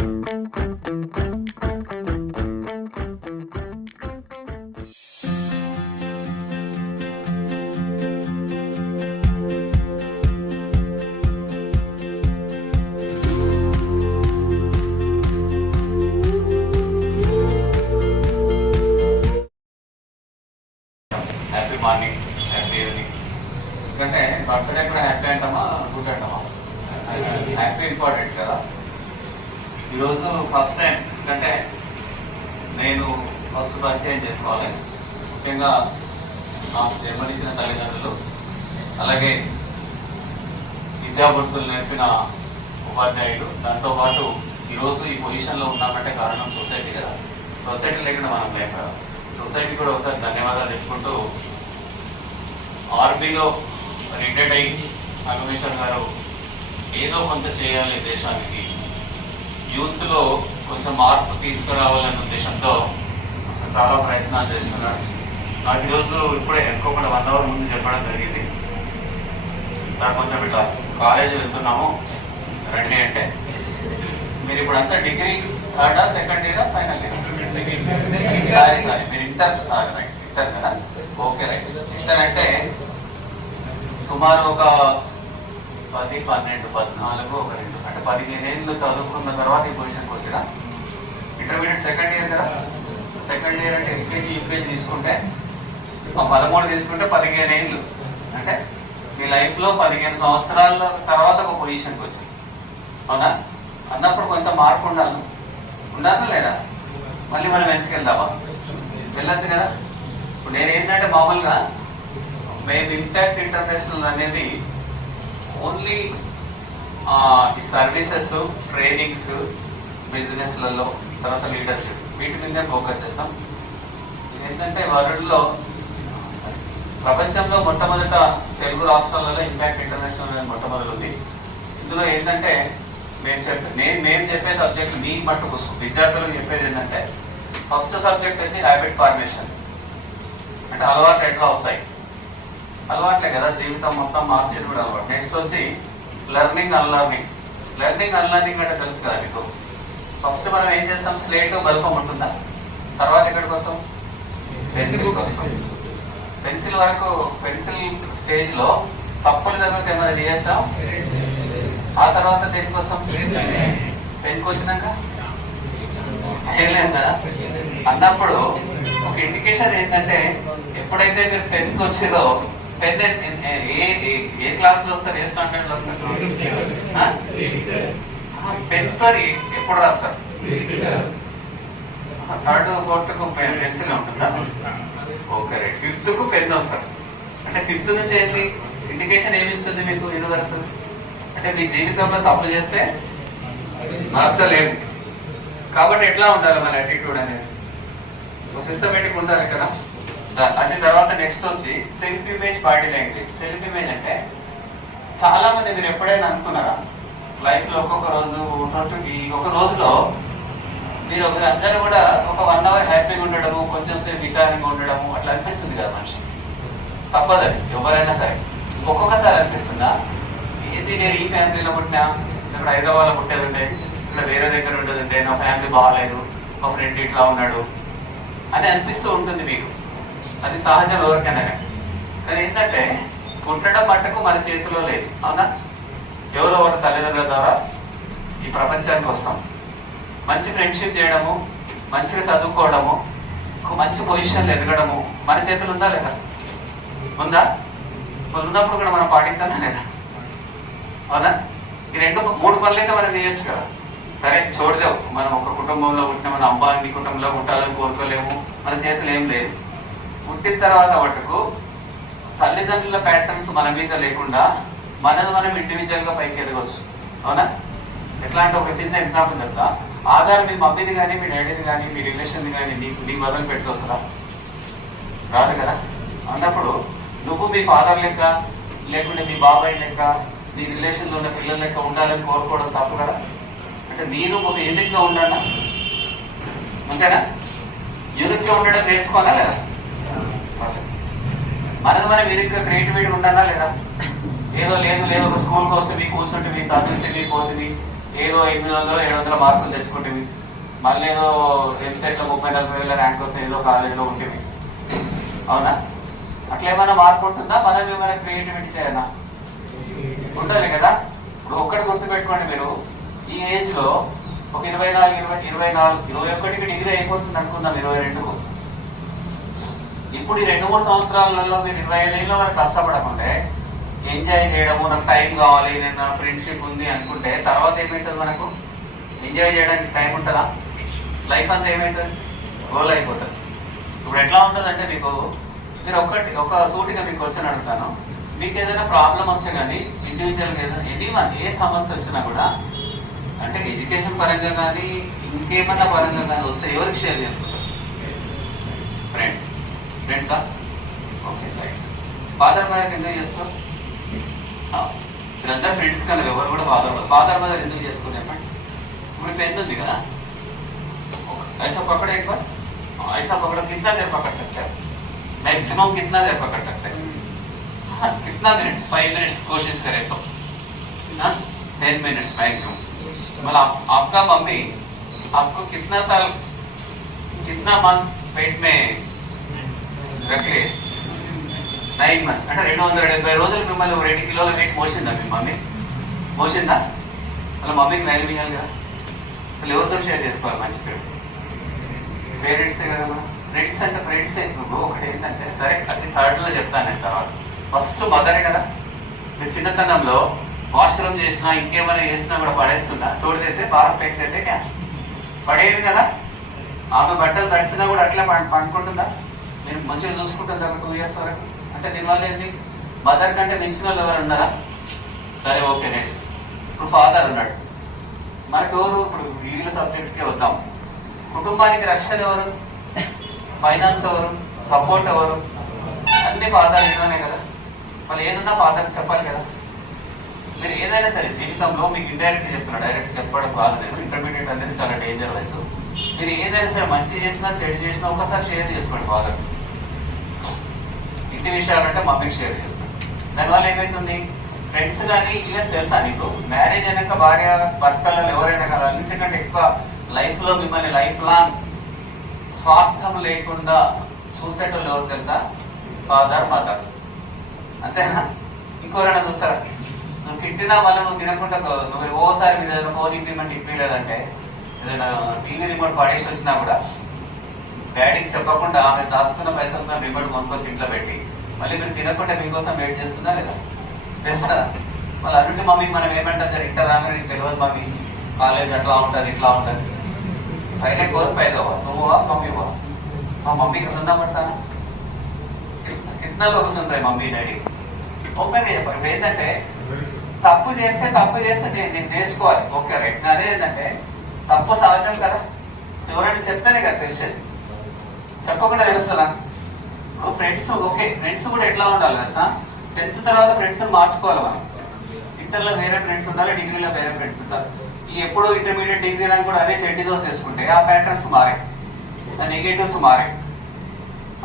Happy morning, happy evening. ఎందుకంటే birthday కూడా happy అంటామా, గుడ్ అంటామా? హ్యాపీ ఇంపార్టెంట్ కదా. ఈరోజు ఫస్ట్ టైం ఎందుకంటే నేను ఫస్ట్ పరిచయం చేసుకోవాలి. ముఖ్యంగా నాకు జన్మనిచ్చిన తల్లిదండ్రులు, అలాగే విద్యాబుద్ధులు నేర్పిన ఉపాధ్యాయులు, దాంతోపాటు ఈరోజు ఈ పొజిషన్లో ఉన్నామంటే కారణం సొసైటీ కదా. సొసైటీ లేకుండా మనం లేం కదా. సొసైటీ కూడా ఒకసారి ధన్యవాదాలు చెప్పుకుంటూ, ఆర్మీలో రిటైర్డ్ అయ్యి సంగమేశ్వర్ గారు ఏదో కొంత చేయాలి దేశానికి, యూత్లో కొంచెం మార్పు తీసుకురావాలనే ఉద్దేశంతో చాలా ప్రయత్నాలు చేస్తున్నాడు. నాకు ఈరోజు ఇప్పుడే అనుకోకుండా 1 అవర్ ముందు చెప్పడం జరిగింది, సార్ కొంచెం ఇట్లా కాలేజీ వెళ్తున్నాము రండి అంటే. మీరు ఇప్పుడంతా డిగ్రీ థర్డా, సెకండ్ ఇయరా, ఫైనల్ ఇయర్? సారీ మీరు ఇంటర్. సారీ రైట్, ఇంటర్ కదా. Okay right. ఇంటర్ అంటే సుమారు ఒక 10, 12, 14, ఒక 2 అంటే 15 ఏళ్ళు చదువుకున్న తర్వాత ఈ పొజిషన్కి వచ్చిన. ఇంటర్మీడియట్ సెకండ్ ఇయర్ కదా. సెకండ్ ఇయర్ అంటే ఎల్కేజీ యూకేజీ తీసుకుంటే 13 తీసుకుంటే 15 ఏళ్ళు అంటే మీ లైఫ్లో 15 సంవత్సరాల తర్వాత ఒక పొజిషన్కి వచ్చింది. అవునా? అన్నప్పుడు కొంచెం మార్పు ఉండాలా లేదా? మళ్ళీ మనం వెనక్కి వెళ్దామా? వెళ్ళద్దు కదా. ఇప్పుడు నేనేంటంటే మామూలుగా మేము ఇంపాక్ట్ ఇంటర్నేషనల్ అనేది ఓన్లీ ఈ సర్వీసెస్, ట్రైనింగ్స్, బిజినెస్లలో, తర్వాత లీడర్షిప్, వీటి మీదే ఫోకస్ చేస్తాం. ఏంటంటే వరల్డ్లో, ప్రపంచంలో మొట్టమొదట తెలుగు రాష్ట్రాలలో ఇంపాక్ట్ ఇంటర్నేషనల్ అనేది మొట్టమొదటి ఉంది. ఇందులో ఏంటంటే మేము చెప్పే సబ్జెక్టులు మీ మట్టుకు విద్యార్థులకు చెప్పేది ఏంటంటే, ఫస్ట్ సబ్జెక్ట్ వచ్చి హ్యాబిట్ ఫార్మేషన్. అంటే అలవాట్లు ఎట్లా వస్తాయి, అలవాట్లే కదా జీవితం మొత్తం మార్చేది కూడా అలవాటు. నెక్స్ట్ వచ్చి లెర్నింగ్, అన్లర్నింగ్. లెర్నింగ్, అన్లర్నింగ్ అంటే తెలుసు కదా మీకు. ఫస్ట్ మనం ఏం చేస్తాం, స్లేట్ బల్పం ఉంటుందా, తర్వాత ఎక్కడికి వస్తాం, పెన్సిల్కి వస్తాం. పెన్సిల్ వరకు, పెన్సిల్ స్టేజ్లో తప్పులు జరిగితే ఏమైనా చేయొచ్చా? ఆ తర్వాత దేనికి వస్తాం, పెన్కి వచ్చినాక చేయలేము కదా. అన్నప్పుడు ఒక ఇండికేషన్ ఏంటంటే, ఎప్పుడైతే మీరు పెన్కి వచ్చిరో, పెన్ ఏ క్లాస్ లో వస్తారు, ఏ స్టాండర్డ్ లో వస్తారు? పెన్తో ఎప్పుడు రాస్తారు? 3rd, 4th కు పెన్సిల్ ఉంటుందా? Okay right. 5th కు పెన్ వస్తారు. అంటే 5th నుంచి ఏంటి ఇండికేషన్ ఏమిస్తుంది మీకు యూనివర్స్? అంటే మీ జీవితంలో తప్పు చేస్తే మార్చలేము కాబట్టి ఎట్లా ఉండాలి మన యాటిట్యూడ్ అనేది, సిస్టమేటిక్ ఉండాలి కదా. అంటే తర్వాత నెక్స్ట్ వచ్చి self image, body language. Self image అంటే చాలా మంది, మీరు ఎప్పుడైనా అనుకున్నారా లైఫ్ లో ఒక్కొక్క రోజు ఉన్నట్టు, ఈ ఒక రోజులో మీరు అందరూ కూడా ఒక 1 అవర్ హ్యాపీగా ఉండడము, కొంచెం సేపు విచారంగా ఉండడము అట్లా అనిపిస్తుంది కదా మనిషి. తప్పదని ఎవరైనా సరే. ఒక్కొక్కసారి అనిపిస్తుందా, ఏంటి నేను ఈ ఫ్యామిలీలో పుట్టినా, ఇక్కడ హైదరాబాద్లో పుట్టేది ఉండే, ఇక్కడ వేరే దగ్గర ఉండేది ఉండే, నా ఫ్యామిలీ బాగాలేదు, మా ఫ్రెండ్ ఇట్లా ఉన్నాడు అని అనిపిస్తూ ఉంటుంది మీకు. అది సహజం ఎవరికైనా. కానీ ఏంటంటే పుట్టడం మట్టుకు మన చేతిలో లేదు. అవునా? ఎవరో ఒక తల్లిదండ్రుల ద్వారా ఈ ప్రపంచానికి వస్తాం. మంచి ఫ్రెండ్షిప్ చేయడము, మంచిగా చదువుకోవడము, ఒక మంచి పొజిషన్లో ఎదగడము మన చేతులు ఉందా లేదా? ఉందా? ఉన్నప్పుడు కూడా మనం పాటించాలా లేదా? అవునా? ఈ 2-3 పనులైతే మనం చేయొచ్చు కదా. సరే చూడదేవు, మనం ఒక కుటుంబంలో పుట్టిన, మన అమ్మాయిని కుటుంబంలో పుట్టాలని కోరుకోలేము, మన చేతులు ఏం లేదు. పుట్టిన తర్వాత మటుకు తల్లిదండ్రుల ప్యాటర్న్స్ మన మీద లేకుండా మనది మనం ఇండివిజువల్ గా పైకి ఎదగవచ్చు. అవునా? ఎట్లా అంటే ఒక చిన్న ఎగ్జాంపుల్ చెప్తా. ఆధార్ మీ మమ్మీని కానీ, మీ డాడీని కానీ, మీ రిలేషన్ని కానీ నీ మొదలు పెట్టి వస్తుందా? రాదు కదా. అన్నప్పుడు నువ్వు మీ ఫాదర్ లెక్క, లేకుంటే మీ బాబాయ్ లెక్క, నీ రిలేషన్లో ఉన్న పిల్లల లెక్క ఉండాలని కోరుకోవడం తప్పు కదా. అంటే నేను ఒక యూనిక్ గా ఉండాలా, అంతేనా? యూనిక్ గా ఉండడం నేర్చుకోవాలా లేదా? మనది మనం యూనిక్ గా క్రియేటివిటీ ఉండాలా లేదా? ఏదో లేదు ఒక స్కూల్కి వస్తే మీకు కూర్చుంటే మీ చదివితే మీ పోతుంది, ఏదో 800-700 మార్కులు తెచ్చుకుంటుంది, మళ్ళీ ఏదో ఎంసెట్లో 30-40 ర్యాంక్ వస్తే ఏదో కాలేజీలో ఉంటుంది. అవునా? అట్లా ఏమైనా మార్పు ఉంటుందా? మనం ఏమైనా క్రియేటివిటీ చేయాలా? ఉండాలి కదా. ఇప్పుడు ఒక్కటి గుర్తుపెట్టుకోండి, మీరు ఈ ఏజ్ లో ఒక 21కి డిగ్రీ అయిపోతుంది అనుకుందాం, 22కు. ఇప్పుడు ఈ 2-3 సంవత్సరాలలో మీరు 25 ఏళ్ళ వరకు కష్టపడకుంటే ఎంజాయ్ చేయడము, నాకు టైం కావాలి, నేను నా ఫ్రెండ్షిప్ ఉంది అనుకుంటే తర్వాత ఏమవుతుంది? మనకు ఎంజాయ్ చేయడానికి టైం ఉంటుందా? లైఫ్ అంతా ఏమవుతుంది? గోల్ అయిపోతుంది. ఇప్పుడు ఎట్లా ఉంటుందంటే మీకు, మీరు ఒక సూటిగా మీకు వచ్చి అడుగుతాను, మీకు ఏదైనా ప్రాబ్లం వస్తే కానీ ఇండివిజువల్గా ఏదైనా ఏ సమస్య వచ్చినా కూడా, అంటే ఎడ్యుకేషన్ పరంగా కానీ ఇంకేమన్నా పరంగా కానీ వస్తే ఎవరికి షేర్ చేసుకుంటారు? ఫ్రెండ్సా? Okay, right. ఫాదర్ మదర్ ఎందుకు చేసుకోరు? మీరందరూ ఫ్రెండ్స్ కానీ ఎవరు కూడా ఫాదర్ మదర్ ఎందుకు చేసుకోరు చెప్పండి? ఇప్పుడు పెన్ ఉంది కదా, ऐसा पकड़े एक बार, ऐसा पकड़ो, कितना देर पकड़ सकते हैं? मैक्सिमम कितना देर पकड़ सकते हैं? हाँ, कितना मिनट्स? 5 मिनट्स कोशिश करें तो 10 मिनट्स मैक्सिमम. मतलब आपका मम्मी आपको कितना मास पेट में रखे? 9 months. అంటే 270 రోజులు మిమ్మల్ని 2 కిలోల వెయిట్ మోసిందా మీ మమ్మీ? మోసిందా? వాళ్ళ మమ్మీకి వాల్యూ ఇవ్వాలి కదా. వాళ్ళు ఎవరితో షేర్ చేసుకోవాలి? మంచిది పేరెంట్సే కదా. మనం ఫ్రెండ్స్ అంటే ఫ్రెండ్సే. ఒకటి ఏంటంటే, సరే అది థర్డ్లో చెప్తాను నేను తర్వాత. ఫస్ట్ మదరే కదా. మీరు చిన్నతనంలో వాష్రూమ్ చేసినా ఇంకేమైనా చేసినా కూడా పడేస్తున్నా, చూడదైతే బాగా పెట్టయితే పడేది కదా. ఆమె బట్టలు తడిచినా కూడా అట్లా పండుకుంటుందా? నేను మంచిగా చూసుకుంటుందా 2 years వరకు? అంటే దీనివల్ల ఏంటి? మదర్ కంటే మించిన వాళ్ళు ఎవరు ఉన్నారా? సరే, ఓకే, నెక్స్ట్. ఇప్పుడు ఫాదర్ ఉన్నాడు. మనకు ఎవరు? ఇప్పుడు వీళ్ళ సబ్జెక్ట్కే వద్దాం. కుటుంబానికి రక్షణ ఎవరు? ఫైనాన్స్ ఎవరు? సపోర్ట్ ఎవరు? అన్ని ఫాదర్ ఇంట్లోనే కదా. వాళ్ళు ఏదన్నా ఫాదర్కి చెప్పాలి కదా. మీరు ఏదైనా సరే జీవితంలో మీకు ఇండైరెక్ట్ చెప్తున్నా, డైరెక్ట్ చెప్పడం కాదు నేను. ఇంటర్మీడియట్ అనేది చాలా డేంజర్ వయసు. మీరు ఏదైనా సరే మంచి చేసినా చెడు చేసినా ఒకసారి షేర్ చేసుకోండి ఫాదర్. ఇంటి విషయాలంటే మమ్మీకి షేర్ చేసుకోండి. దానివల్ల ఏమవుతుంది? ఫ్రెండ్స్ కానీ ఈవెన్ తెలుసా నీకు, మ్యారేజ్ అయినాక భార్య భర్తలలో ఎవరైనా కదా అన్నింటికంటే ఎక్కువ లైఫ్లో మిమ్మల్ని లైఫ్ లాంగ్ స్వార్థం లేకుండా చూసేటోళ్ళు ఎవరు తెలుసా? Father, mother. అంతేనా? ఇంకోరైనా చూస్తారా? నువ్వు తిట్టినా మళ్ళీ నువ్వు తినకుండా నువ్వు ఓసారి మీద ఏదైనా ఫోన్ ఇంప్లిమెంట్ ఇప్పలేదంటే, ఏదైనా టీవీ రిమోట్ పడేసి వచ్చినా కూడా డాడీకి చెప్పకుండా ఆమె దాచుకున్న పైసలతో రిమోట్ కొనుక్కొచ్చి ఇంట్లో పెట్టి మళ్ళీ మీరు తినకుండా మీకోసం వెయిట్ చేస్తుందా లేదా? చేస్తారా? మళ్ళీ అన్నింటి మమ్మీకి మనం ఏమంటాం, సరే ఇంటర్ రాగానే నీకు తెలియదు మమ్మీ, కాలేజ్ అట్లా ఉంటుంది ఇట్లా ఉంటుంది. పైన కోరు పైదవా, నువ్వువా మమ్మీవా? మా మమ్మీకి సున్నా పడతానా? కిतना लोग सुन रहे మమ్మీ డాడీ? ఓపెన్గా చెప్పారు. ఇప్పుడు ఏంటంటే, తప్పు చేస్తే నేను నేర్చుకోవాలి. Okay, right. అదే ఏంటంటే, తప్పు సహజం కదా. ఎవరైనా చెప్తేనే కదా తెలిసేది, చెప్పకుండా తెలుస్తుందా? ఇప్పుడు ఫ్రెండ్స్, ఓకే, ఫ్రెండ్స్ కూడా ఎట్లా ఉండాలి తెలుసా? 10th తర్వాత ఫ్రెండ్స్ మార్చుకోవాలి మనం. ఇంటర్లో వేరే ఫ్రెండ్స్ ఉండాలి, డిగ్రీలో వేరే ఫ్రెండ్స్ ఉండాలి. ఈ ఎప్పుడో ఇంటర్మీడియట్ డిగ్రీ అని కూడా అదే చెడ్డి దోశ వేసుకుంటే ఆ ప్యాటర్న్స్ మారాయి, ఆ నెగటివ్స్ మారాయి.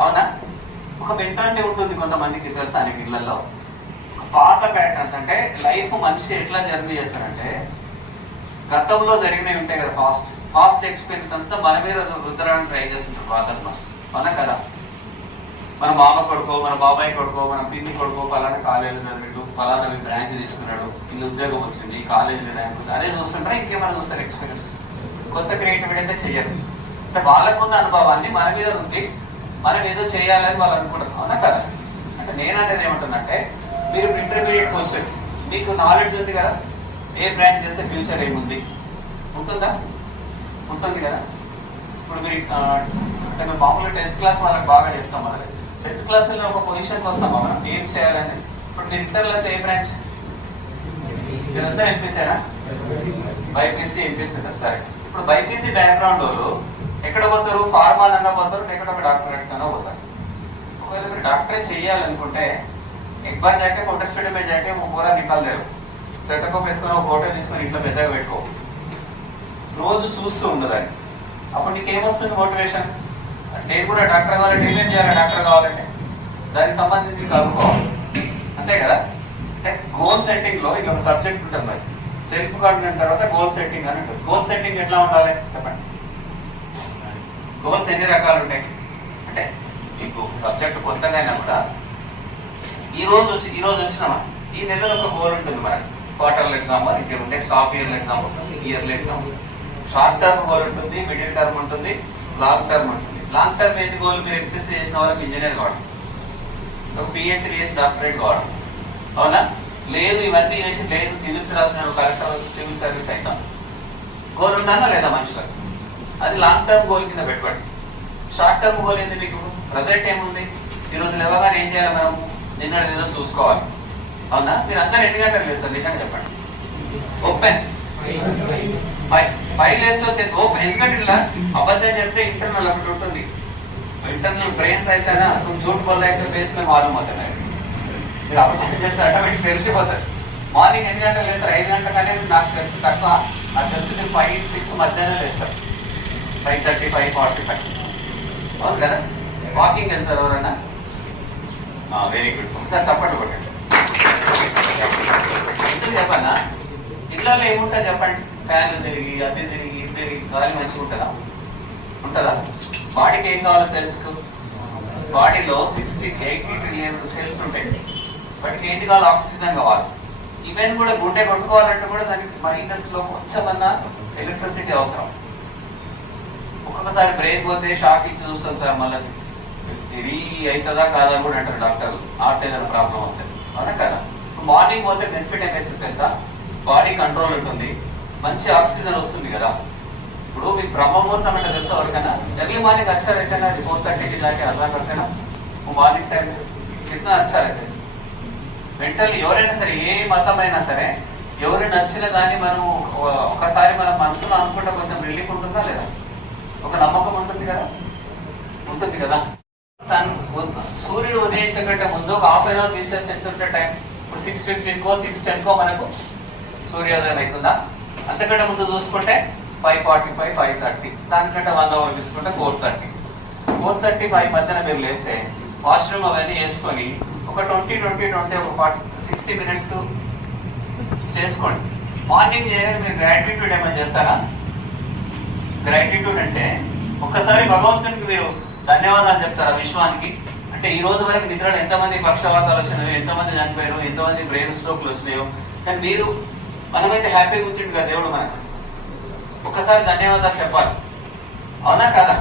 అవునా? ఒక మెంటాలిటీ ఉంటుంది కొంతమందికి తెలుసా నీకు ఇళ్లలో, పాత ప్యాటర్న్స్. అంటే లైఫ్ మనిషి ఎట్లా జర్నీ చేస్తాడంటే, గతంలో జరిగినవి ఉంటాయి కదా, పాస్ట్ ఎక్స్పీరియన్స్ అంతా మన మీద రుద్దడానికి ట్రై చేస్తుంటారు ఫాదర్ మస్. మన కదా, మన మామ కొడుకో, మన బాబాయ్ కొడుకో, మన పిన్ని కొడుకో పలానా కాలేజీ చదివాడు, పలానా బ్రాంచ్ తీసుకున్నాడు, ఇల్లు ఉద్యోగం వచ్చింది, కాలేజీలో ర్యాంక్ వచ్చింది, అదే చూస్తుంటారా? ఇంకేమైనా చూస్తారు ఎక్స్పీరియన్స్? కొత్త క్రియేటివిటీ అయితే చెయ్యరు. అంటే వాళ్ళకున్న అనుభవాన్ని మన మీద ఉంది, మనం ఏదో చేయాలని వాళ్ళు అనుకుంటారు. అవునా కదా? అంటే నేను అనేది ఏమంటున్నంటే, మీరు ఇంటర్మీడియట్కి వచ్చారు, మీకు నాలెడ్జ్ ఉంది కదా, ఏ బ్రాంచ్ చేస్తే ఫ్యూచర్ ఏముంది ఉంటుందా? ఉంటుంది కదా. ఇప్పుడు మీరు అంటే మేము మామూలుగా 10th క్లాస్ వాళ్ళకి బాగా చెప్తాం. మనకి 10th క్లాస్లో ఒక పొజిషన్కి వస్తామా మనం ఏం చేయాలని? ఇప్పుడు మీరు ఇంటర్లో అయితే ఏ బ్రాంచ్? మీరంతా ఎంపీసీనా? BiPC, MPC. సరే, ఇప్పుడు బైపీసీ బ్యాక్గ్రౌండ్ వాళ్ళు ఎక్కడ పోతారు? ఫార్మా అన్నా పోతారు, లేకపోతే ఒక డాక్టరేట్ కన్నా పోతారు. ఒకవేళ మీరు డాక్టరేట్ చేయాలనుకుంటే एक बार जाके फोटो स्टूडियो में जाके वो पूरा निकाल दे, సెటప్ వేసుకొని ఒక ఫోటో తీసుకొని ఇంట్లో పెద్దగా పెట్టుకో, రోజు చూస్తూ ఉండదని. అప్పుడు నీకేమొస్తుంది మోటివేషన్? నేను కూడా డాక్టర్ కావాలంటే ఏమేం చేయాలి? డాక్టర్ కావాలంటే దానికి సంబంధించి చదువుకోవాలి, అంతే కదా. అంటే గోల్ సెట్టింగ్ లో ఇది ఒక సబ్జెక్ట్ ఉంటుంది మరి, సెల్ఫ్ కాన్ఫిడెంట్ తర్వాత గోల్ సెట్టింగ్ అని ఉంటుంది. గోల్ సెట్టింగ్ ఎట్లా ఉండాలి చెప్పండి. గోల్స్ ఎన్ని రకాలు ఉంటాయి అంటే మీకు సబ్జెక్ట్ కొత్తగా అయినా కూడా ఈ రోజు వచ్చినామా ఈ నెలలో ఒక గోల్ ఉంటుంది మనకి. క్వార్టర్ల ఎగ్జామ్ ఇంకే ఉంటే హాఫ్ ఇయర్ల ఎగ్జామ్ వస్తుంది, ఇయర్లీ ఎగ్జామ్ వస్తుంది. షార్ట్ టర్మ్ గోల్ ఉంటుంది, మిడిల్ టర్మ్ ఉంటుంది, లాంగ్ టర్మ్ ఉంటుంది. లాంగ్ టర్మ్ ఏంటి గోల్? మీరు ఎంపీసీ చేసిన వాళ్ళకి ఇంజనీర్ కావడం, ఒక పిహెచ్డీ చేసి డాక్టరేట్ కావడం, అవునా? లేదు ఇవన్నీ చేసి లేదు సివిల్స్ రాసిన కలెక్టర్ సివిల్ సర్వీస్ అయితాం. గోల్ ఉండాలా లేదా మనుషులకు? అది లాంగ్ టర్మ్ గోల్ కింద పెట్టుబడి. షార్ట్ టర్మ్ గోల్ ఏంటి మీకు? ప్రజెంట్ ఏముంది? ఈరోజు లేవగానే ఏం చేయాలి మనం? నిన్నటి ఏదో చూసుకోవాలి, అవునా? మీరు అందరూ ఎన్ని గంటలు వేస్తారు నిజంగా చెప్పండి. ఓపెన్ 5 లేస్తే ఓపెన్. ఎందుకంటే ఇలా అబద్ధం చెప్తే ఇంటర్నల్ ఒకటి ఉంటుంది. ఇంటర్నల్ బ్రెయిన్ అయితేనా జూట్ బల్ల అయితే ఫేస్ మేము మాలూమ్ అవుతున్నాయి. మీరు అబద్ధం చెప్తే ఆటోమేటిక్ తెలిసిపోతుంది. మార్నింగ్ ఎన్ని గంటలు వేస్తారు? 5 గంటలకు అనేది నాకు తెలిసి తక్కువ. నాకు తెలిసి 5-6 మధ్యాహ్నం వేస్తారు. 5:30, 5:45 అవును కదా? వాకింగ్ వెళ్తారు ఎవరన్నా? Very good. ఒకసారి చప్పట్లు కొట్టండి. ఎందుకు చెప్పన్నా? ఇళ్ళలో ఏముంటుంది చెప్పండి? ఫ్యాన్ తిరిగి అది తిరిగి ఇది తిరిగి గాలి మంచిగా ఉంటుందా? ఉంటుందా? బాడీకి ఏం కావాలో సెల్స్కు? బాడీలో 60-80 ట్రిలియన్స్ సెల్స్ ఉంటాయి. వాటికి ఏంటి కావాలి? ఆక్సిజన్ కావాలి. ఈవెన్ కూడా గుండె కొట్టుకోవాలంటే కూడా దానికి మైనస్లో కొంచెమన్నా ఎలక్ట్రిసిటీ అవసరం. ఒక్కొక్కసారి బ్రెయిన్ పోతే షాక్ ఇచ్చి చూస్తాం సార్, మళ్ళీ తిరిగి అవుతుందా కాదా కూడా అంటారు డాక్టర్లు. హార్ట్ ఏదైనా ప్రాబ్లం వస్తుంది, అవునా కదా? మార్నింగ్ పోతే బెనిఫిట్ ఏమైతుంది తెలుసా? బాడీ కంట్రోల్ ఉంటుంది, మంచి ఆక్సిజన్ వస్తుంది కదా. ఇప్పుడు మీకు బ్రహ్మముహూర్తం అంటే తెలుసా ఎవరికైనా? ఎర్లీ మార్నింగ్ अच्छा रहता है 4:30 के जाके आधा करते ना वो మార్నింగ్ టైం कितना अच्छा रहता है. మెంటల్ ఎవరైనా సరే ఏ మతమైనా సరే ఎవరు నచ్చిన దాన్ని మనం ఒకసారి మన మనసులో అనుకుంటే కొంచెం రిలీఫ్ ఉంటుందా లేదా? ఒక నమ్మకం ఉంటుంది కదా, ఉంటుంది కదా. సూర్యుడు ఉదయించకంటే ముందు ఒక హాఫ్ అన్ అవర్ డిస్టెన్స్ ఎంత ఉంటే టైం? ఇప్పుడు 6:15కో 6:10కో మనకు సూర్యోదయం అవుతుందా? అంతకంటే ముందు చూసుకుంటే 5:45, 5:30. దానికంటే 1 అవర్ తీసుకుంటే 4:30. 4:35 మధ్యన మీరు లేస్తే వాష్రూమ్ అవన్నీ వేసుకొని ఒక 20 ఒక 60 మినిట్స్ చేసుకోండి. మార్నింగ్ చేయగానే మీరు గ్రాటిట్యూడ్ ఏమైనా చేస్తారా? గ్రాటిట్యూడ్ అంటే ఒక్కసారి భగవంతునికి మీరు ధన్యవాదాలు చెప్తారా విశ్వానికి? అంటే ఈ రోజు వరకు నిద్రలో ఎంతమంది పక్షవాతాలు వచ్చినాయో, ఎంతమంది చనిపోయారో, ఎంతమంది బ్రెయిన్ స్ట్రోక్లు వచ్చినాయో, కానీ మీరు మనమైతే హ్యాపీగా కూర్చుంటు కదా దేవుడు మనకు. ఒక్కసారి ధన్యవాదాలు చెప్పాలి, అవునా కదా?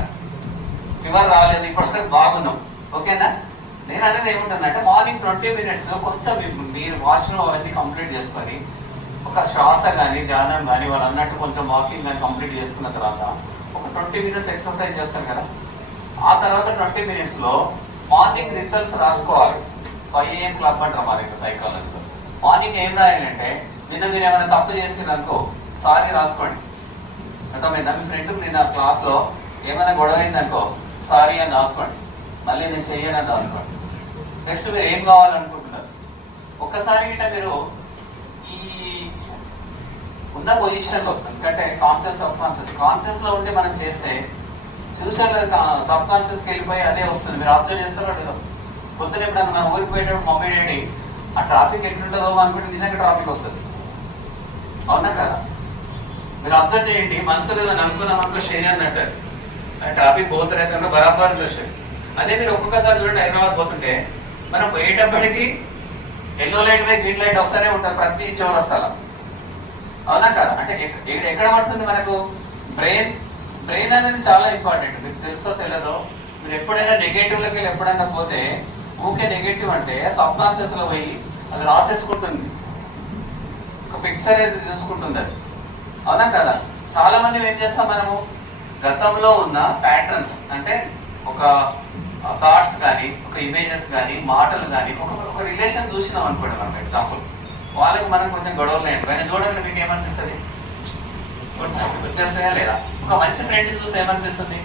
ఫీవర్ రాలేదు, ఇప్పటివరకు బాగున్నాం, ఓకేనా? నేను అనేది ఏముంటుందంటే మార్నింగ్ 20 మినిట్స్ కొంచెం మీరు వాష్రూమ్ అవన్నీ కంప్లీట్ చేసుకొని ఒక శ్వాస కానీ ధ్యానం కానీ వాళ్ళు అన్నట్టు కొంచెం వాకింగ్ కానీ కంప్లీట్ చేసుకున్న తర్వాత ఒక 20 మినిట్స్ ఎక్సర్సైజ్ చేస్తారు కదా. ఆ తర్వాత 20 మినిట్స్లో మార్నింగ్ రిజల్ట్స్ రాసుకోవాలి. 5 AM క్లబ్ అంటారు మా దగ్గర సైకాలజీలో. మార్నింగ్ ఏం రాయాలంటే నిన్న మీరు ఏమైనా తప్పు చేసిందనుకో సారీ రాసుకోండి. అర్థమైందా? మీ ఫ్రెండ్కి నిన్న క్లాస్లో ఏమైనా గొడవ అయిందనుకో సారీ అని రాసుకోండి, మళ్ళీ నేను చెయ్యనని రాసుకోండి. నెక్స్ట్ మీరు ఏం కావాలనుకుంటున్నారు? ఒక్కసారి గిట్ట మీరు ఈ ఉన్న పొజిషన్లో, ఎందుకంటే కాన్షియస్ సబ్ కాన్షియస్లో ఉండి మనం చేస్తే ఫ్యూచర్లో సబ్ కాన్షియస్కి వెళ్ళిపోయి అదే వస్తుంది. మీరు అబ్జర్వ్ చేస్తారో లేదో? పొద్దున ఎప్పుడన్నా మనం ఊరికి పోయేటప్పుడు మమ్మీ డాడీ ఆ ట్రాఫిక్ ఎట్లుంటుందో అనుకుంటే నిజంగా ట్రాఫిక్ వస్తుంది, అవునా కదా? మీరు అబ్జర్వ్ చేయండి. మనసులో అనుకున్నాం అనుకో శరీరాన్ని అంటారు ట్రాఫిక్ పోతున్నా బరాబర్ దర్శనం. అదే మీరు ఒక్కొక్కసారి చూడండి హైదరాబాద్ పోతుంటే మనం పోయేటప్పటికి ఎల్లో లైట్ పై గ్రీన్ లైట్ వస్తూనే ఉంటారు ప్రతి చౌరస్తాలో, అవునా కదా? అంటే ఎక్కడ పడుతుంది మనకు? బ్రెయిన్ అనేది చాలా ఇంపార్టెంట్. మీకు తెలుసో తెలియదో, మీరు ఎప్పుడైనా నెగటివ్లోకి వెళ్ళి ఎప్పుడైనా పోతే ఊకే నెగటివ్ అంటే సబ్ కాన్షియస్ లో పోయి అది రాసేసుకుంటుంది, ఒక పిక్చర్ అయితే చూసుకుంటుంది అది, అవునా కదా? చాలా మంది ఏం చేస్తాం మనము గతంలో ఉన్న ప్యాటర్న్స్ అంటే ఒక థాట్స్ కానీ ఒక ఇమేజెస్ కానీ మాటలు కానీ ఒక రిలేషన్ చూసినాం అనుకోండి మనం ఎగ్జాంపుల్, వాళ్ళకి మనం కొంచెం గొడవలు లేండి కానీ చూడగానే మీకు ఏమనిపిస్తుంది? వచ్చేస్తాయా లేదా? ఒక మంచి ఫ్రెండ్ని చూస్తే ఏమనిపిస్తుంది?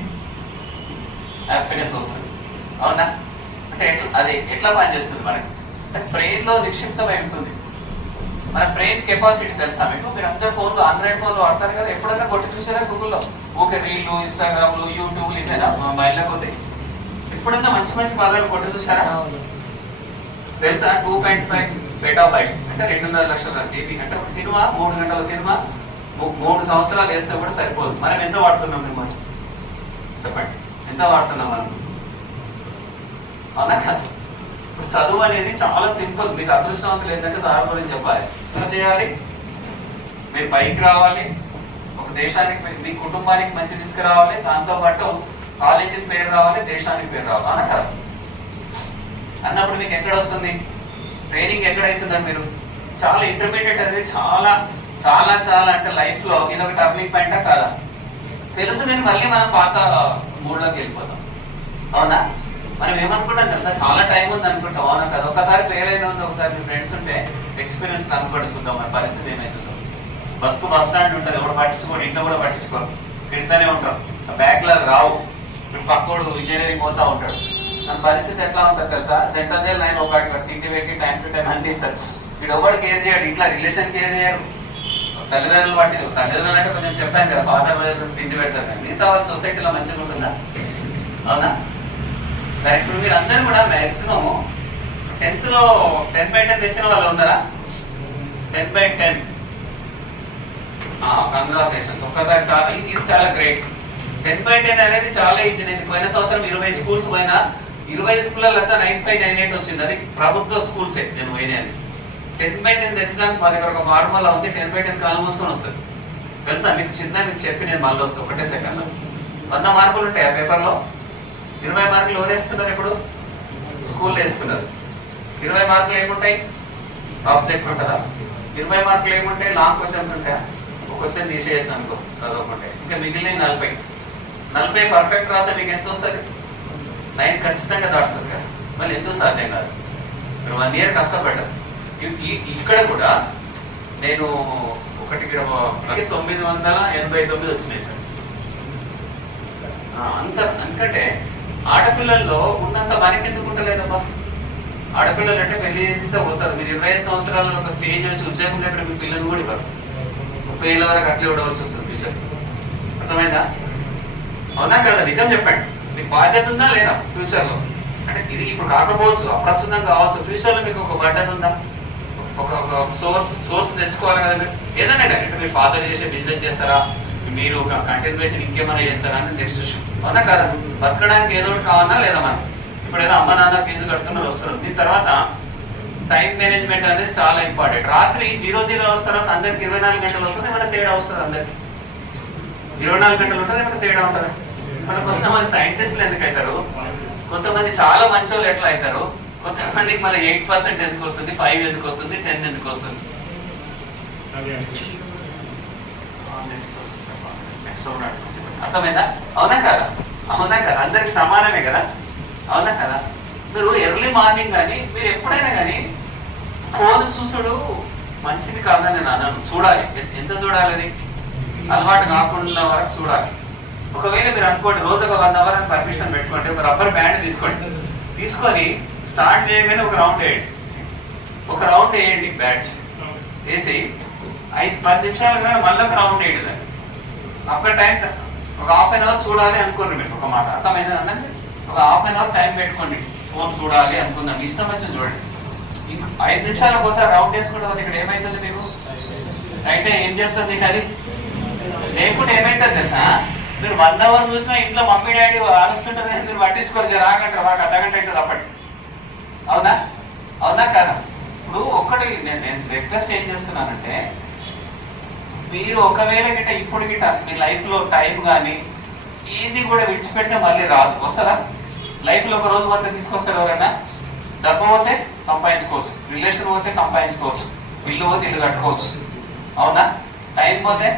హ్యాపీనెస్ వస్తుంది, అవునా? అంటే అది ఎట్లా పనిచేస్తుంది మనకి? అంటే బ్రెయిన్ లో నిక్షిప్తమై ఉంటుంది. మన బ్రెయిన్ కెపాసిటీ తెలుసా మీకు? మీరు అందరు ఫోన్లు ఆండ్రాయిడ్ ఫోన్లు వాడతారు కదా, ఎప్పుడైనా కొట్టి చూసారా గూగుల్లో? ఓకే రీల్లు, ఇన్స్టాగ్రామ్లు, యూట్యూబ్లు ఇదేనా మొబైల్లో పోతే? ఎప్పుడైనా మంచి మంచి పదాలు కొట్టి చూసారా? తెలుసా? 2.5 పెటాబైట్స్ అంటే 2.5 లక్షల జీబీ. అంటే ఒక సినిమా 3 గంటల సినిమా 3 సంవత్సరాలు వేస్తే కూడా సరిపోదు. మనం ఎంత వాడుతున్నాం మిమ్మల్ని చెప్పండి, ఎంత వాడుతున్నాం మనం? అవునా కదా? ఇప్పుడు చదువు అనేది చాలా సింపుల్. మీకు అదృష్టవంతులు ఏంటంటే సార్ గురించి చెప్పాలి. ఎలా చేయాలి? మీరు పైకి రావాలి, ఒక దేశానికి మీ కుటుంబానికి మంచి తీసుకురావాలి, దాంతోపాటు కాలేజీకి పేరు రావాలి, దేశానికి పేరు రావాలి. అవునా కదా? అన్నప్పుడు మీకు ఎక్కడ వస్తుంది ట్రైనింగ్? ఎక్కడైతుందండి మీరు? చాలా ఇంటర్మీడియట్ అనేది చాలా చాలా చాలా అంటే లైఫ్ లో ఇది ఒక టర్నింగ్ పాయింటా కాదా? తెలుసు, నేను మళ్ళీ మనం పాత మూడ్లోకి వెళ్ళిపోతాం. అవునా? మనం ఏమనుకుంటాం తెలుసా, చాలా టైం ఉంది అనుకుంటాం. అవునా కదా? ఒకసారి ఫెయిల్ అయిన ఉంది, ఒకసారి మీ ఫ్రెండ్స్ ఉంటే ఎక్స్పీరియన్స్ అనుకోండి, చూద్దాం మన పరిస్థితి ఏమవుతుందో. బతుకు బస్ స్టాండ్ ఉంటుంది, ఎవరు పట్టించుకోరు, ఇంట్లో కూడా పట్టించుకోరు, తింటానే ఉంటారు, బ్యాక్లాగ్ రావు. ఇప్పుడు పక్కోడు ఇంజనీరింగ్ పోతా ఉంటాడు, మన పరిస్థితి ఎట్లా ఉంటుంది తెలుసా? సెంట్రల్ జైల్ 9 o'clock తిండి పెట్టి టైం టు టైం అందిస్తారు. వీడు ఎవరు కేర్ చేయడు, ఇంట్లో రిలేషన్ కేర్ చేయరు, తల్లిదండ్రులు పట్టి. తల్లిదండ్రులు అంటే కొంచెం చెప్పాను కదా, ఫాదర్ మదర్ తిండి పెడతారు, కానీ మిగతా వాళ్ళ సొసైటీలో మంచిగా ఉంటుందా? అవునా? సరే, ఇప్పుడు మీరు అందరూ కూడా మ్యాక్సిమం 10th లో 10/10 తెచ్చిన వాళ్ళు ఉన్నారా? 10/10. కంగ్రాచులేషన్స్. ఒక్కసారి చాలా, ఇది చాలా గ్రేట్. 10/10 అనేది చాలా ఈజీ. నేను పోయిన సంవత్సరం 20 స్కూల్స్ పోయినా, 20 స్కూళ్ళంతా 95, 98 వచ్చింది. అది ప్రభుత్వ స్కూల్సే నేను పోయినది. 10/10 తెచ్చడానికి మా దగ్గర ఒక ఫార్ములా ఉంది. 10/10 కాలం మూసుకొని వస్తుంది. తెలుసా మీకు? మీకు చెప్పి నేను మళ్ళీ వస్తాను ఒకటే సెకండ్లో. 100 మార్కులు ఉంటాయి ఆ పేపర్లో. 20 మార్కులు ఎవరు వేస్తున్నారు? ఇప్పుడు స్కూల్లో వేస్తున్నారు. 20 మార్కులు ఏముంటాయి? ఆబ్జెక్ట్ ఉంటుందా? 20 మార్కులు ఏముంటాయి? లాంగ్ క్వశ్చన్స్ ఉంటాయా? ఒక క్వశ్చన్ తీసేయచ్చు అనుకో చదవకుంటే. ఇంకా మిగిలిన 40 పర్ఫెక్ట్ రాస్తే మీకు ఎంత వస్తుంది? 9 ఖచ్చితంగా దాటుతుంది కదా. మళ్ళీ ఎందుకు సాధ్యం కాదు? మీరు 1 year కష్టపడ్డారు. ఇక్కడ కూడా నేను ఒకటి 989 వచ్చినాయి సార్. అందుకంటే ఆడపిల్లల్లో ఉన్నంత మనకి ఎందుకు ఉండలేదమ్మా? ఆడపిల్లలు అంటే పెళ్లి చేసేస్తే పోతారు. మీరు 25 సంవత్సరాలలో ఒక స్టేజ్ వచ్చి ఉద్యోగం లేకుండా మీ పిల్లలు కూడా ఇవ్వరు. 30 ఏళ్ళ వరకు అట్లే ఉండవలసి వస్తుంది ఫ్యూచర్. అర్థమైందా? అవునా కదా? నిజం చెప్పండి. మీకు బాధ్యత ఉందా లేదా ఫ్యూచర్ లో? అంటే ఇది ఇప్పుడు కాకపోవచ్చు, అప్రస్తుతం కావచ్చు, ఫ్యూచర్ లో మీకు ఒక బాధ్యత ఉందా? ఒక సోర్స్ తెచ్చుకోవాలి కదా మీరు. ఏదైనా కానీ అంటే మీరు ఫాదర్ చేసే బిజినెస్ చేస్తారా, మీరు ఒక కంటిన్యూషన్ ఇంకేమైనా చేస్తారా అని నెక్స్ట్ ఇష్యూ. అవునా కదా? బతకడానికి ఏదో ఒకటి కావాలా లేదా? మనం ఇప్పుడు ఏదో అమ్మ నాన్న ఫీజు కడుతున్నారు, వస్తున్నారు. దీని తర్వాత టైం మేనేజ్మెంట్ అనేది చాలా ఇంపార్టెంట్. రాత్రి 00 వస్తారు, అందరికి 24 గంటలు వస్తుంది, ఏమైనా తేడా వస్తుంది? అందరికి 24 గంటలు ఉంటుంది, ఏమైనా తేడా ఉంటుంది? మన కొంతమంది సైంటిస్టులు ఎందుకు అవుతారు, కొంతమంది చాలా మంచోళ్ళు ఎట్లా అవుతారు, కొంతమందికి మళ్ళీ 8% ఎందుకు వస్తుంది, 5 ఎందుకు వస్తుంది, 10 ఎందుకు వస్తుంది? అర్థమైందా? అవునా కదా? అవునా కదా? అందరికి సమానమే కదా? అవునా కదా? మీరు ఎర్లీ మార్నింగ్ కానీ మీరు ఎప్పుడైనా కానీ ఫోన్ చూసుడు మంచిది కాదని నేను అన్నాను. చూడాలి. ఎంత చూడాలి? అది అలవాటు కాకుండా వరకు చూడాలి. ఒకవేళ మీరు అనుకోండి రోజు ఒక 1 hour అని పర్మిషన్ పెట్టుకోండి, ఒక రబ్బర్ బ్యాండ్ తీసుకోండి, తీసుకొని స్టార్ట్ చేయగానే ఒక రౌండ్ వేయండి బ్యాచ్ వేసి 5-10 నిమిషాలు కానీ మళ్ళీ ఒక రౌండ్ వేయండి. అప్పుడు టైం ఒక 1/2 hour చూడాలి అనుకోండి. మీరు ఒక మాట అర్థమైంది అంటే ఒక 1/2 hour టైం పెట్టుకోండి. ఫోన్ చూడాలి అనుకుందాం, ఇష్టం వచ్చింది చూడండి. 5 నిమిషాలకు ఒకసారి రౌండ్ వేసుకుంటే ఇక్కడ ఏమైతుంది మీకు? అయితే ఏం చెప్తుంది అది? లేకుంటే ఏమైతుంది తెలుసా? మీరు 1 hour చూసినా ఇంట్లో మమ్మీ డాడీ అరుస్తుంటుంది, మీరు పట్టించుకోరు, రాగంటారు, వాడు అర్ధగంట అవుతుంది అప్పటి. అవునా? అవునా కదా? ఇప్పుడు ఒక్కటి నేను రిక్వెస్ట్ ఏం చేస్తున్నానంటే, మీరు ఒకవేళ గిట్ట ఇప్పుడు గిట్ట మీ లైఫ్ లో టైం కానీ ఏది కూడా విడిచిపెట్టే మళ్ళీ రాదు. వస్తారా? లైఫ్ లో ఒక రోజు మొత్తం తీసుకొస్తారు ఎవరైనా? డబ్బు పోతే సంపాదించుకోవచ్చు, రిలేషన్ పోతే సంపాదించుకోవచ్చు, ఇల్లు పోతే ఇల్లు కట్టుకోవచ్చు. అవునా? టైం పోతే